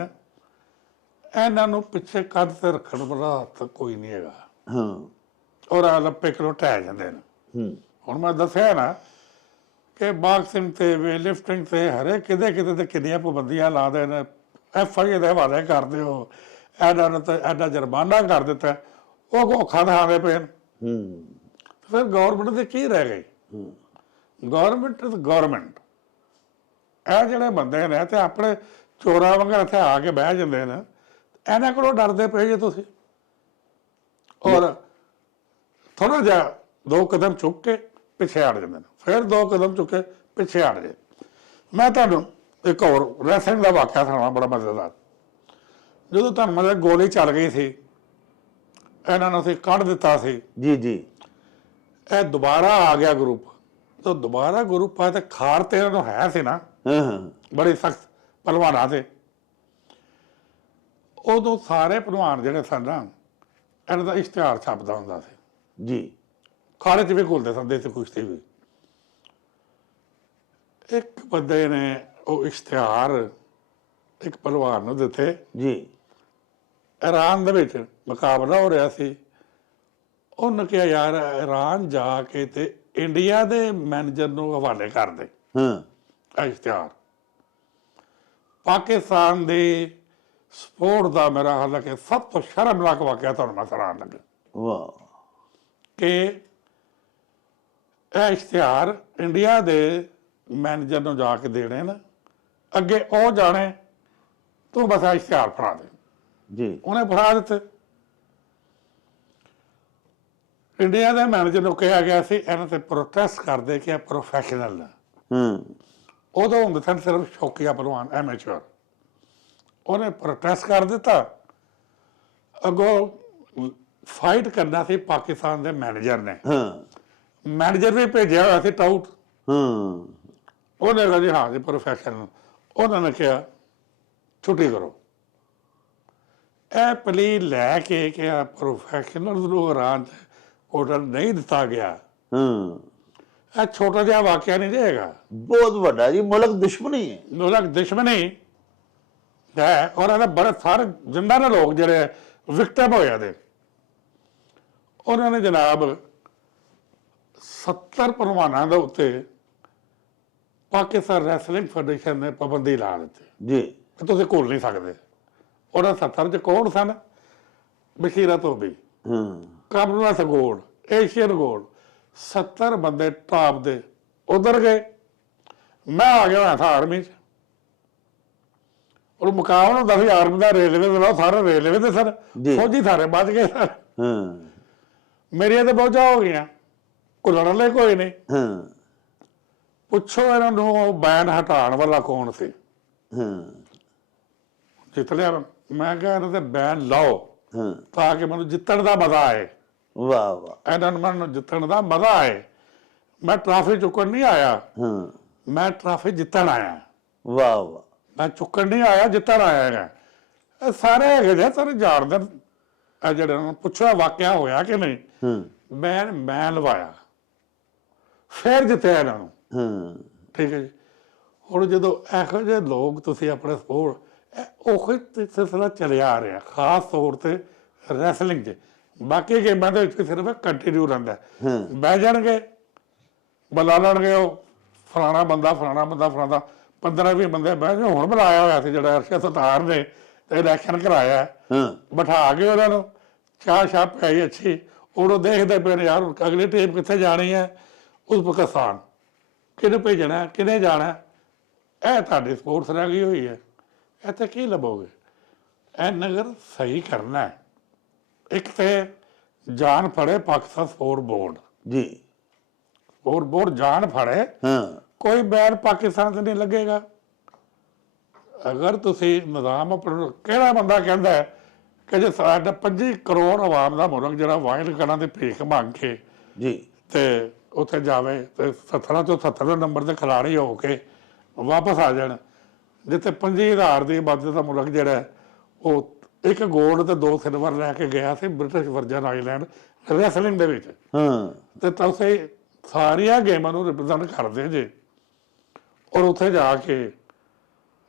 ਇਹਨਾਂ ਨੂੰ ਪਿੱਛੇ ਕੱਦ ਤੇ ਰੱਖਣ ਵਾਲਾ ਹੱਥ ਕੋਈ ਨਹੀਂ ਹੈਗਾ। ਔਰ ਲੱਪੇ ਕਿਲੋ ਢਹਿ ਜਾਂਦੇ ਨੇ। ਹੁਣ ਮੈਂ ਦੱਸਿਆ ਨਾ ਕਿ ਬਾਕਸਿੰਗ ਤੇ ਵੇ ਲਿਫਟਿੰਗ ਤੇ ਹਰੇ ਕਿਤੇ ਤੇ ਕਿੰਨੀਆਂ ਪਾਬੰਦੀਆਂ ਲਾ ਦੇ ਨੇ। FIA ਦੇ ਹਵਾਲੇ ਕਰਦੇ ਹੋ, ਐਡਾ ਜੁਰਮਾਨਾ ਕਰ ਦਿੱਤਾ, ਉਹ ਔਖਾ ਦਿਖਾਉਂਦੇ ਪਏ ਨੇ। ਫਿਰ ਗੌਰਮੈਂਟ ਦੇ ਕੀ ਰਹਿ ਗਏ? ਗੌਰਮੈਂਟ ਇਹ ਜਿਹੜੇ ਬੰਦੇ ਨੇ ਤੇ ਆਪਣੇ ਚੋਰਾਂ ਵਾਂਗ ਇੱਥੇ ਆ ਕੇ ਬਹਿ ਜਾਂਦੇ ਨੇ, ਇਹਨਾਂ ਕੋਲੋਂ ਡਰਦੇ ਪਏ ਜੇ ਤੁਸੀਂ। ਔਰ ਥੋੜਾ ਜਿਹਾ 2 ਕਦਮ ਚੁੱਕ ਕੇ ਪਿੱਛੇ ਹਟ ਜਾਂਦੇ ਨੇ, ਫਿਰ 2 ਕਦਮ ਚੁੱਕ ਕੇ ਪਿੱਛੇ ਹਟ ਜੇ। ਮੈਂ ਤੁਹਾਨੂੰ ਇੱਕ ਹੋਰ ਰੈਸਲਿੰਗ ਦਾ ਵਾਕਿਆ ਸੁਣਾਉਣਾ ਬੜਾ ਮਜ਼ੇਦਾਰ। ਜਦੋਂ ਤੁਹਾਨੂੰ ਮਤਲਬ ਗੋਲੀ ਚੱਲ ਗਈ ਸੀ, ਇਹਨਾਂ ਨੂੰ ਅਸੀਂ ਕੱਢ ਦਿੱਤਾ ਸੀ। ਜੀ ਜੀ। ਇਹ ਦੁਬਾਰਾ ਆ ਗਿਆ ਗਰੁੱਪ। ਤਾਂ ਦੁਬਾਰਾ ਗਰੁੱਪ ਆਇਆ ਤੇ ਖਾਰ ਤੇ ਇਹਨਾਂ ਨੂੰ ਹੈ ਸੀ ਨਾ, ਬੜੀ ਸਖਤ ਪਹਿਲਵਾਨਾਂ ਤੇ। ਉਦੋਂ ਸਾਰੇ ਭਲਵਾਨ ਜਿਹੜੇ ਸਨ ਨਾ, ਇਹਨਾਂ ਦਾ ਇਸ਼ਤਿਹਾਰ ਛਪਦਾ ਹੁੰਦਾ ਸੀ ਜੀ ਖਾੜੇ 'ਚ ਵੀ ਘੁਲਦੇ ਸਨ, ਦੇਸੀ ਕੁਸ਼ਤੀ ਵੀ। ਇੱਕ ਬੰਦੇ ਨੇ ਉਹ ਇਸ਼ਤਿਹਾਰ ਇੱਕ ਭਲਵਾਨ ਨੂੰ ਦਿੱਤੇ। ਜੀ ਈਰਾਨ ਦੇ ਵਿੱਚ ਮੁਕਾਬਲਾ ਹੋ ਰਿਹਾ ਸੀ। ਉਹਨੇ ਕਿਹਾ ਯਾਰ ਈਰਾਨ ਜਾ ਕੇ ਤੇ ਇੰਡੀਆ ਦੇ ਮੈਨੇਜਰ ਨੂੰ ਹਵਾਲੇ ਕਰ ਦੇ ਹਾਂ ਇਹ ਇਸ਼ਤਿਹਾਰ। ਪਾਕਿਸਤਾਨ ਦੇ ਸਪੋਰਟ ਦਾ ਮੇਰਾ ਹਾਲ ਕਿ ਸਭ ਤੋਂ ਸ਼ਰਮਨਾਕ ਵਾਕਿਆ ਤੁਹਾਨੂੰ ਮੈਂ ਸੁਣਾਉਣ ਲੱਗਾ ਵਾਹ ਕਿ ਇਹ ਇਸ਼ਤਿਹਾਰ ਇੰਡੀਆ ਦੇ ਮੈਨੇਜਰ ਨੂੰ ਜਾ ਕੇ ਦੇਣੇ ਨਾ, ਅੱਗੇ ਉਹ ਜਾਣੇ ਤੂੰ ਬਸ ਇਹ ਇਸ਼ਤਿਹਾਰ ਫੜਾ ਦੇ। ਜੀ ਉਹਨੇ ਫੜਾ ਦਿੱਤੇ। ਇੰਡੀਆ ਦੇ ਮੈਨੇਜਰ ਨੂੰ ਕਿਹਾ ਗਿਆ ਸੀ ਇਹਨਾਂ ਤੇ ਪ੍ਰੋਟੈਸਟ ਕਰਦੇ ਕਿ ਇਹ ਪ੍ਰੋਫੈਸ਼ਨਲ ਨੇ। ਹਾਂ ਉਦੋਂ ਹੁੰਦੇ ਸਨ ਸਿਰਫ ਸ਼ੌਕੀਆ ਭਲਵਾਨ, ਐਮੇਚਰ। ਉਹਨੇ ਪ੍ਰੋਟੈਸਟ ਕਰ ਦਿੱਤਾ। ਅੱਗੋਂ ਫਾਈਟ ਕਰਨਾ ਸੀ ਪਾਕਿਸਤਾਨ ਦੇ ਮੈਨੇਜਰ ਨੇ। ਹਾਂ ਮੈਨੇਜਰ ਵੀ ਭੇਜਿਆ ਹੋਇਆ ਸੀ ਟਾਊਟ। ਹਾਂ ਉਹਨੇ ਕਿਹਾ ਜੀ ਹਾਂ ਜੀ ਪ੍ਰੋਫੈਸ਼ਨਲ। ਉਹਨਾਂ ਨੇ ਕਿਹਾ ਛੁੱਟੀ ਕਰੋ। ਇਹ ਪਲੀ ਲੈ ਕੇ ਕਿ ਪ੍ਰੋਫੈਸ਼ਨਲ ਨੂੰ ਈਰਾਨ 'ਚ ਆਰਡਰ ਨਹੀਂ ਦਿੱਤਾ ਗਿਆ। ਹਾਂ ਇਹ ਛੋਟਾ ਜਿਹਾ ਵਾਕਿਆ ਨਹੀਂ ਜਾਏਗਾ, ਬਹੁਤ ਵੱਡਾ ਜੀ, ਮੁਲਕ ਦੁਸ਼ਮਣੀ ਹੈ। ਮੁਲਕ ਦੁਸ਼ਮਣੀ ਹੈ। ਔਰ ਇਹਦੇ ਬੜੇ ਸਾਰੇ ਜਿੰਨਾ ਨੇ ਲੋਕ ਜਿਹੜੇ ਵਿਕਟਮ ਹੋਏ ਦੇ, ਉਹਨਾਂ ਨੇ ਜਨਾਬ 70 ਭਲਵਾਨਾਂ ਦੇ ਉੱਤੇ ਪਾਕਿਸਤਾਨ ਰੈਸਲਿੰਗ ਫੈਡਰੇਸ਼ਨ ਨੇ ਪਾਬੰਦੀ ਲਾ ਦਿੱਤੀ ਜੀ ਕਿ ਤੁਸੀਂ ਘੁਲ ਨਹੀਂ ਸਕਦੇ। ਉਹਨਾਂ 70 'ਚ ਕੌਣ ਸਨ? ਬਸ਼ੀਰਾ ਤੋਬੀ, ਹਾਂ ਕਾਮਰੂਨਸ ਗੋਲਡ, ਏਸ਼ੀਅਨ ਗੋਲਡ, 70 ਬੰਦੇ ਟਾਪ ਦੇ ਉਧਰ ਗਏ। ਮੈਂ ਆ ਗਿਆ ਹੋਇਆ ਥਾ ਆਰਮੀ 'ਚ। ਉਹ ਮੁਕਾਬਲਾ ਹੁੰਦਾ ਸੀ ਆਰਮੀ ਦਾ, ਰੇਲਵੇ ਦੇ ਨਾਲ ਸਾਰੇ ਰੇਲਵੇ ਦੇ ਸਨ, ਜੀ। ਫੌਜੀ ਸਾਰੇ ਬਚ ਗਏ ਸਨ। ਹਾਂ ਮੇਰੀਆਂ ਤਾਂ ਬਹੁਤਾ ਹੋ ਗਈਆਂ, ਘੁਲਣ ਵਾਲੇ ਕੋਈ ਨਹੀਂ। ਹਾਂ ਪੁੱਛੋ ਇਹਨਾਂ ਨੂੰ ਬੈਨ ਹਟਾਉਣ ਵਾਲਾ ਕੌਣ ਸੀ? ਹਾਂ ਜਿੱਤ ਲਿਆ। ਮੈਂ ਕਿਹਾ ਇਹਨਾਂ ਤੇ ਬੈਨ ਲਾਓ ਹਾਂ ਤਾਂ ਕਿ ਮੈਨੂੰ ਜਿੱਤਣ ਦਾ ਮਜ਼ਾ ਆਏ, ਵਾਹ ਵਾਹ ਇਹਨਾਂ ਨੂੰ ਮੈਨੂੰ ਜਿੱਤਣ ਦਾ ਮਜ਼ਾ ਆਏ। ਮੈਂ ਟਰਾਫੀ ਚੁੱਕਣ ਨਹੀਂ ਆਇਆ, ਹਾਂ ਮੈਂ ਟਰਾਫੀ ਜਿੱਤਣ ਆਇਆ। ਵਾਹ ਵਾਹ ਮੈਂ ਚੁੱਕਣ ਨਹੀਂ ਆਇਆ, ਜਿੱਤਣ ਆਇਆ ਹੈਗਾ। ਇਹ ਸਾਰੇ ਹੈਗੇ ਜੇ ਸਾਰੇ ਜਾਣਦੇ ਨੇ। ਇਹ ਜਿਹੜੇ ਨੂੰ ਪੁੱਛਿਆ ਵਾਕਿਆ ਹੋਇਆ ਕਿ ਨਹੀਂ, ਹਾਂ ਮੈਂ ਲਵਾਇਆ, ਫਿਰ ਜਿੱਤਿਆ ਇਹਨਾਂ ਨੂੰ। ਹਾਂ ਠੀਕ ਹੈ ਜੀ। ਹੁਣ ਜਦੋਂ ਇਹੋ ਜਿਹੇ ਲੋਕ ਤੁਸੀਂ ਆਪਣੇ ਸਪੋਰਟ, ਉਹ ਸਿਲਸਿਲਾ ਚੱਲਿਆ ਆ ਰਿਹਾ, ਖਾਸ ਤੌਰ ਤੇ ਰੈਸਲਿੰਗ 'ਚ। ਬਾਕੀ ਗੇਮਾਂ ਦੇ ਵਿੱਚ ਸਿਰਫ ਕੰਟੀਨਿਊ ਰਹਿੰਦਾ। ਹਾਂ ਬਹਿ ਜਾਣਗੇ, ਬੁਲਾ ਲੈਣਗੇ ਉਹ ਫਲਾਣਾ ਬੰਦਾ ਫਲਾਣਾ ਬੰਦਾ ਫਲਾਣਾ, 15-20 ਬੰਦੇ ਬਹਿ ਜਾਓ। ਹੁਣ ਬੁਲਾਇਆ ਹੋਇਆ ਸੀ ਜਿਹੜਾ ਅਰਸ਼ਦ ਸਤਾਰ ਨੇ ਤੇ ਇਲੈਕਸ਼ਨ ਕਰਾਇਆ, ਹਾਂ ਬਿਠਾ ਕੇ ਉਹਨਾਂ ਨੂੰ ਚਾਹ ਸ਼ਾਹ ਪਿਆਈ ਅੱਛੀ। ਉਦੋਂ ਦੇਖਦੇ ਪਏ ਨੇ ਯਾਰ ਅਗਲੀ ਟੀਮ ਕਿੱਥੇ ਜਾਣੀ ਹੈ, ਉਜ਼ਬੇਕਿਸਤਾਨ ਕਿਹਨੂੰ ਭੇਜਣਾ, ਕਿਹਨੇ ਜਾਣਾ। ਇਹ ਤੁਹਾਡੀ ਸਪੋਰਟਸ ਰਹਿ ਗਈ ਹੋਈ ਹੈ, ਇੱਥੇ ਕੀ ਲੱਭੋਗੇ? ਇਹ ਨਗਰ ਸਹੀ ਕਰਨਾ ਹੈ। ਇੱਕ ਤੇ ਜਾਨ ਫੜੇ ਪਾਕਿਸਤਾਨ ਸਪੋਰਟ ਬੋਰਡ, ਜੀ ਸਪੋਰਟ ਬੋਰਡ ਜਾਨ ਫੜੇ। ਹਾਂ ਕੋਈ ਬੈਨ ਪਾਕਿਸਤਾਨ ਤੇ ਨਹੀਂ ਲੱਗੇਗਾ। ਅਗਰ ਤੁਸੀਂ ਨਿਜ਼ਾਮ ਆਪਣਾ, ਕਿਹੜਾ ਬੰਦਾ ਕਹਿੰਦਾ ਹੈ ਕਿ ਜੇ ਸਾਡਾ 25 ਕਰੋੜ ਆਵਾਮ ਦਾ ਮੁਲਕ ਜਿਹੜਾ ਵਾਇਲ ਕਰਾਂ ਤੇ ਭੀਖ ਮੰਗ ਕੇ ਜੀ ਤੇ ਉੱਥੇ ਜਾਵੇ ਤੇ 17 ਤੋਂ 70 ਨੰਬਰ ਦੇ ਖਿਲਾੜੀ ਹੋ ਕੇ ਵਾਪਸ ਆ ਜਾਣ, ਜਿੱਥੇ 25,000 ਦੀ ਆਬਾਦੀ ਦਾ ਮੁਲਕ ਜਿਹੜਾ ਹੈ, ਉਹ 1 ਗੋਲਡ ਤੇ 2 ਸਿਲਵਰ ਲੈ ਕੇ ਗਿਆ ਸੀ ਬ੍ਰਿਟਿਸ਼ ਵਰਜਨ ਆਈਲੈਂਡ ਰੈਸਲਿੰਗ ਦੇ ਵਿੱਚ। ਹਾਂ ਤੇ ਤੁਸੀਂ ਸਾਰੀਆਂ ਗੇਮਾਂ ਨੂੰ ਰਿਪਰੈਜ਼ੈਂਟ ਕਰਦੇ ਜੇ, ਔਰ ਉੱਥੇ ਜਾ ਕੇ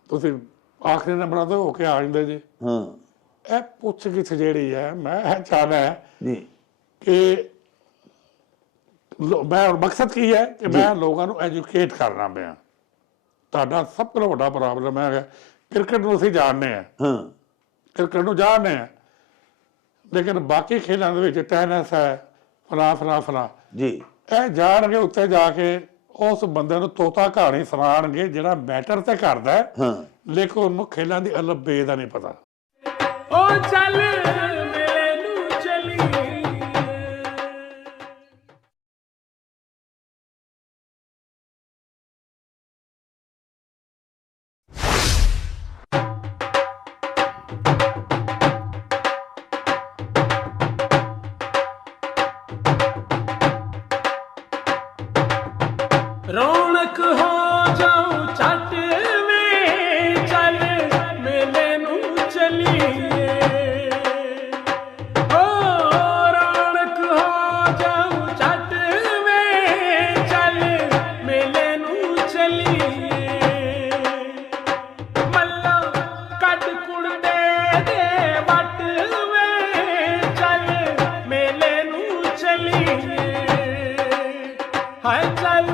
ਤੁਸੀਂ ਆਖਰੀ ਨੰਬਰਾਂ ਤੇ ਹੋ ਕੇ ਆ ਜਾਂਦੇ ਜੀ। ਹਾਂ ਇਹ ਪੁੱਛ ਗਿੱਛ ਜਿਹੜੀ ਹੈ, ਮੈਂ ਇਹ ਚਾਹੁੰਦਾ ਜੀ ਕਿ ਮੈਂ ਮਕਸਦ ਕੀ ਹੈ ਕਿ ਮੈਂ ਲੋਕਾਂ ਨੂੰ ਐਜੂਕੇਟ ਕਰਨਾ ਪਿਆ। ਤੁਹਾਡਾ ਸਭ ਤੋਂ ਵੱਡਾ ਪ੍ਰੋਬਲਮ ਹੈ ਕ੍ਰਿਕਟ ਨੂੰ ਅਸੀਂ ਜਾਣਦੇ ਹਾਂ, ਹਾਂ ਕ੍ਰਿਕਟ ਨੂੰ ਜਾਣਦੇ ਹਾਂ, ਲੇਕਿਨ ਬਾਕੀ ਖੇਡਾਂ ਦੇ ਵਿੱਚ ਟੈਨਿਸ ਹੈ, ਫਲਾ ਜੀ ਇਹ ਜਾਣਗੇ ਉੱਤੇ ਜਾ ਕੇ ਉਸ ਬੰਦੇ ਨੂੰ ਤੋਤਾ ਕਹਾਣੀ ਸੁਣਾਉਣਗੇ ਜਿਹੜਾ ਮੈਟਰ ਤੇ ਕਰਦਾ ਹੈ, ਹਾਂ ਲੇਕਿਨ ਉਹਨੂੰ ਖੇਲਾਂ ਦੀ ਅਲੱਗ ਬੇ ਦਾ ਨਹੀਂ ਪਤਾ। ਉਹ ਚੱਲ ਮੇਰੇ ਨੂੰ ਚਲੀ ਰੌਣਕ ਹੋ ਜਾਊ ਛੱਟ ਵੇ ਚੱਲ ਮੇਲੇ ਨੂੰ ਚਲੀਏ ਚਲੀਏ ਮੱਲਾ ਕੱਢ ਕੁੜਦੇ ਦੇ ਵੱਟ ਵੇ ਚੱਲ ਮੇਲੇ ਨੂੰ ਚਲੀਏ ਹਾਏ ਚੱਲ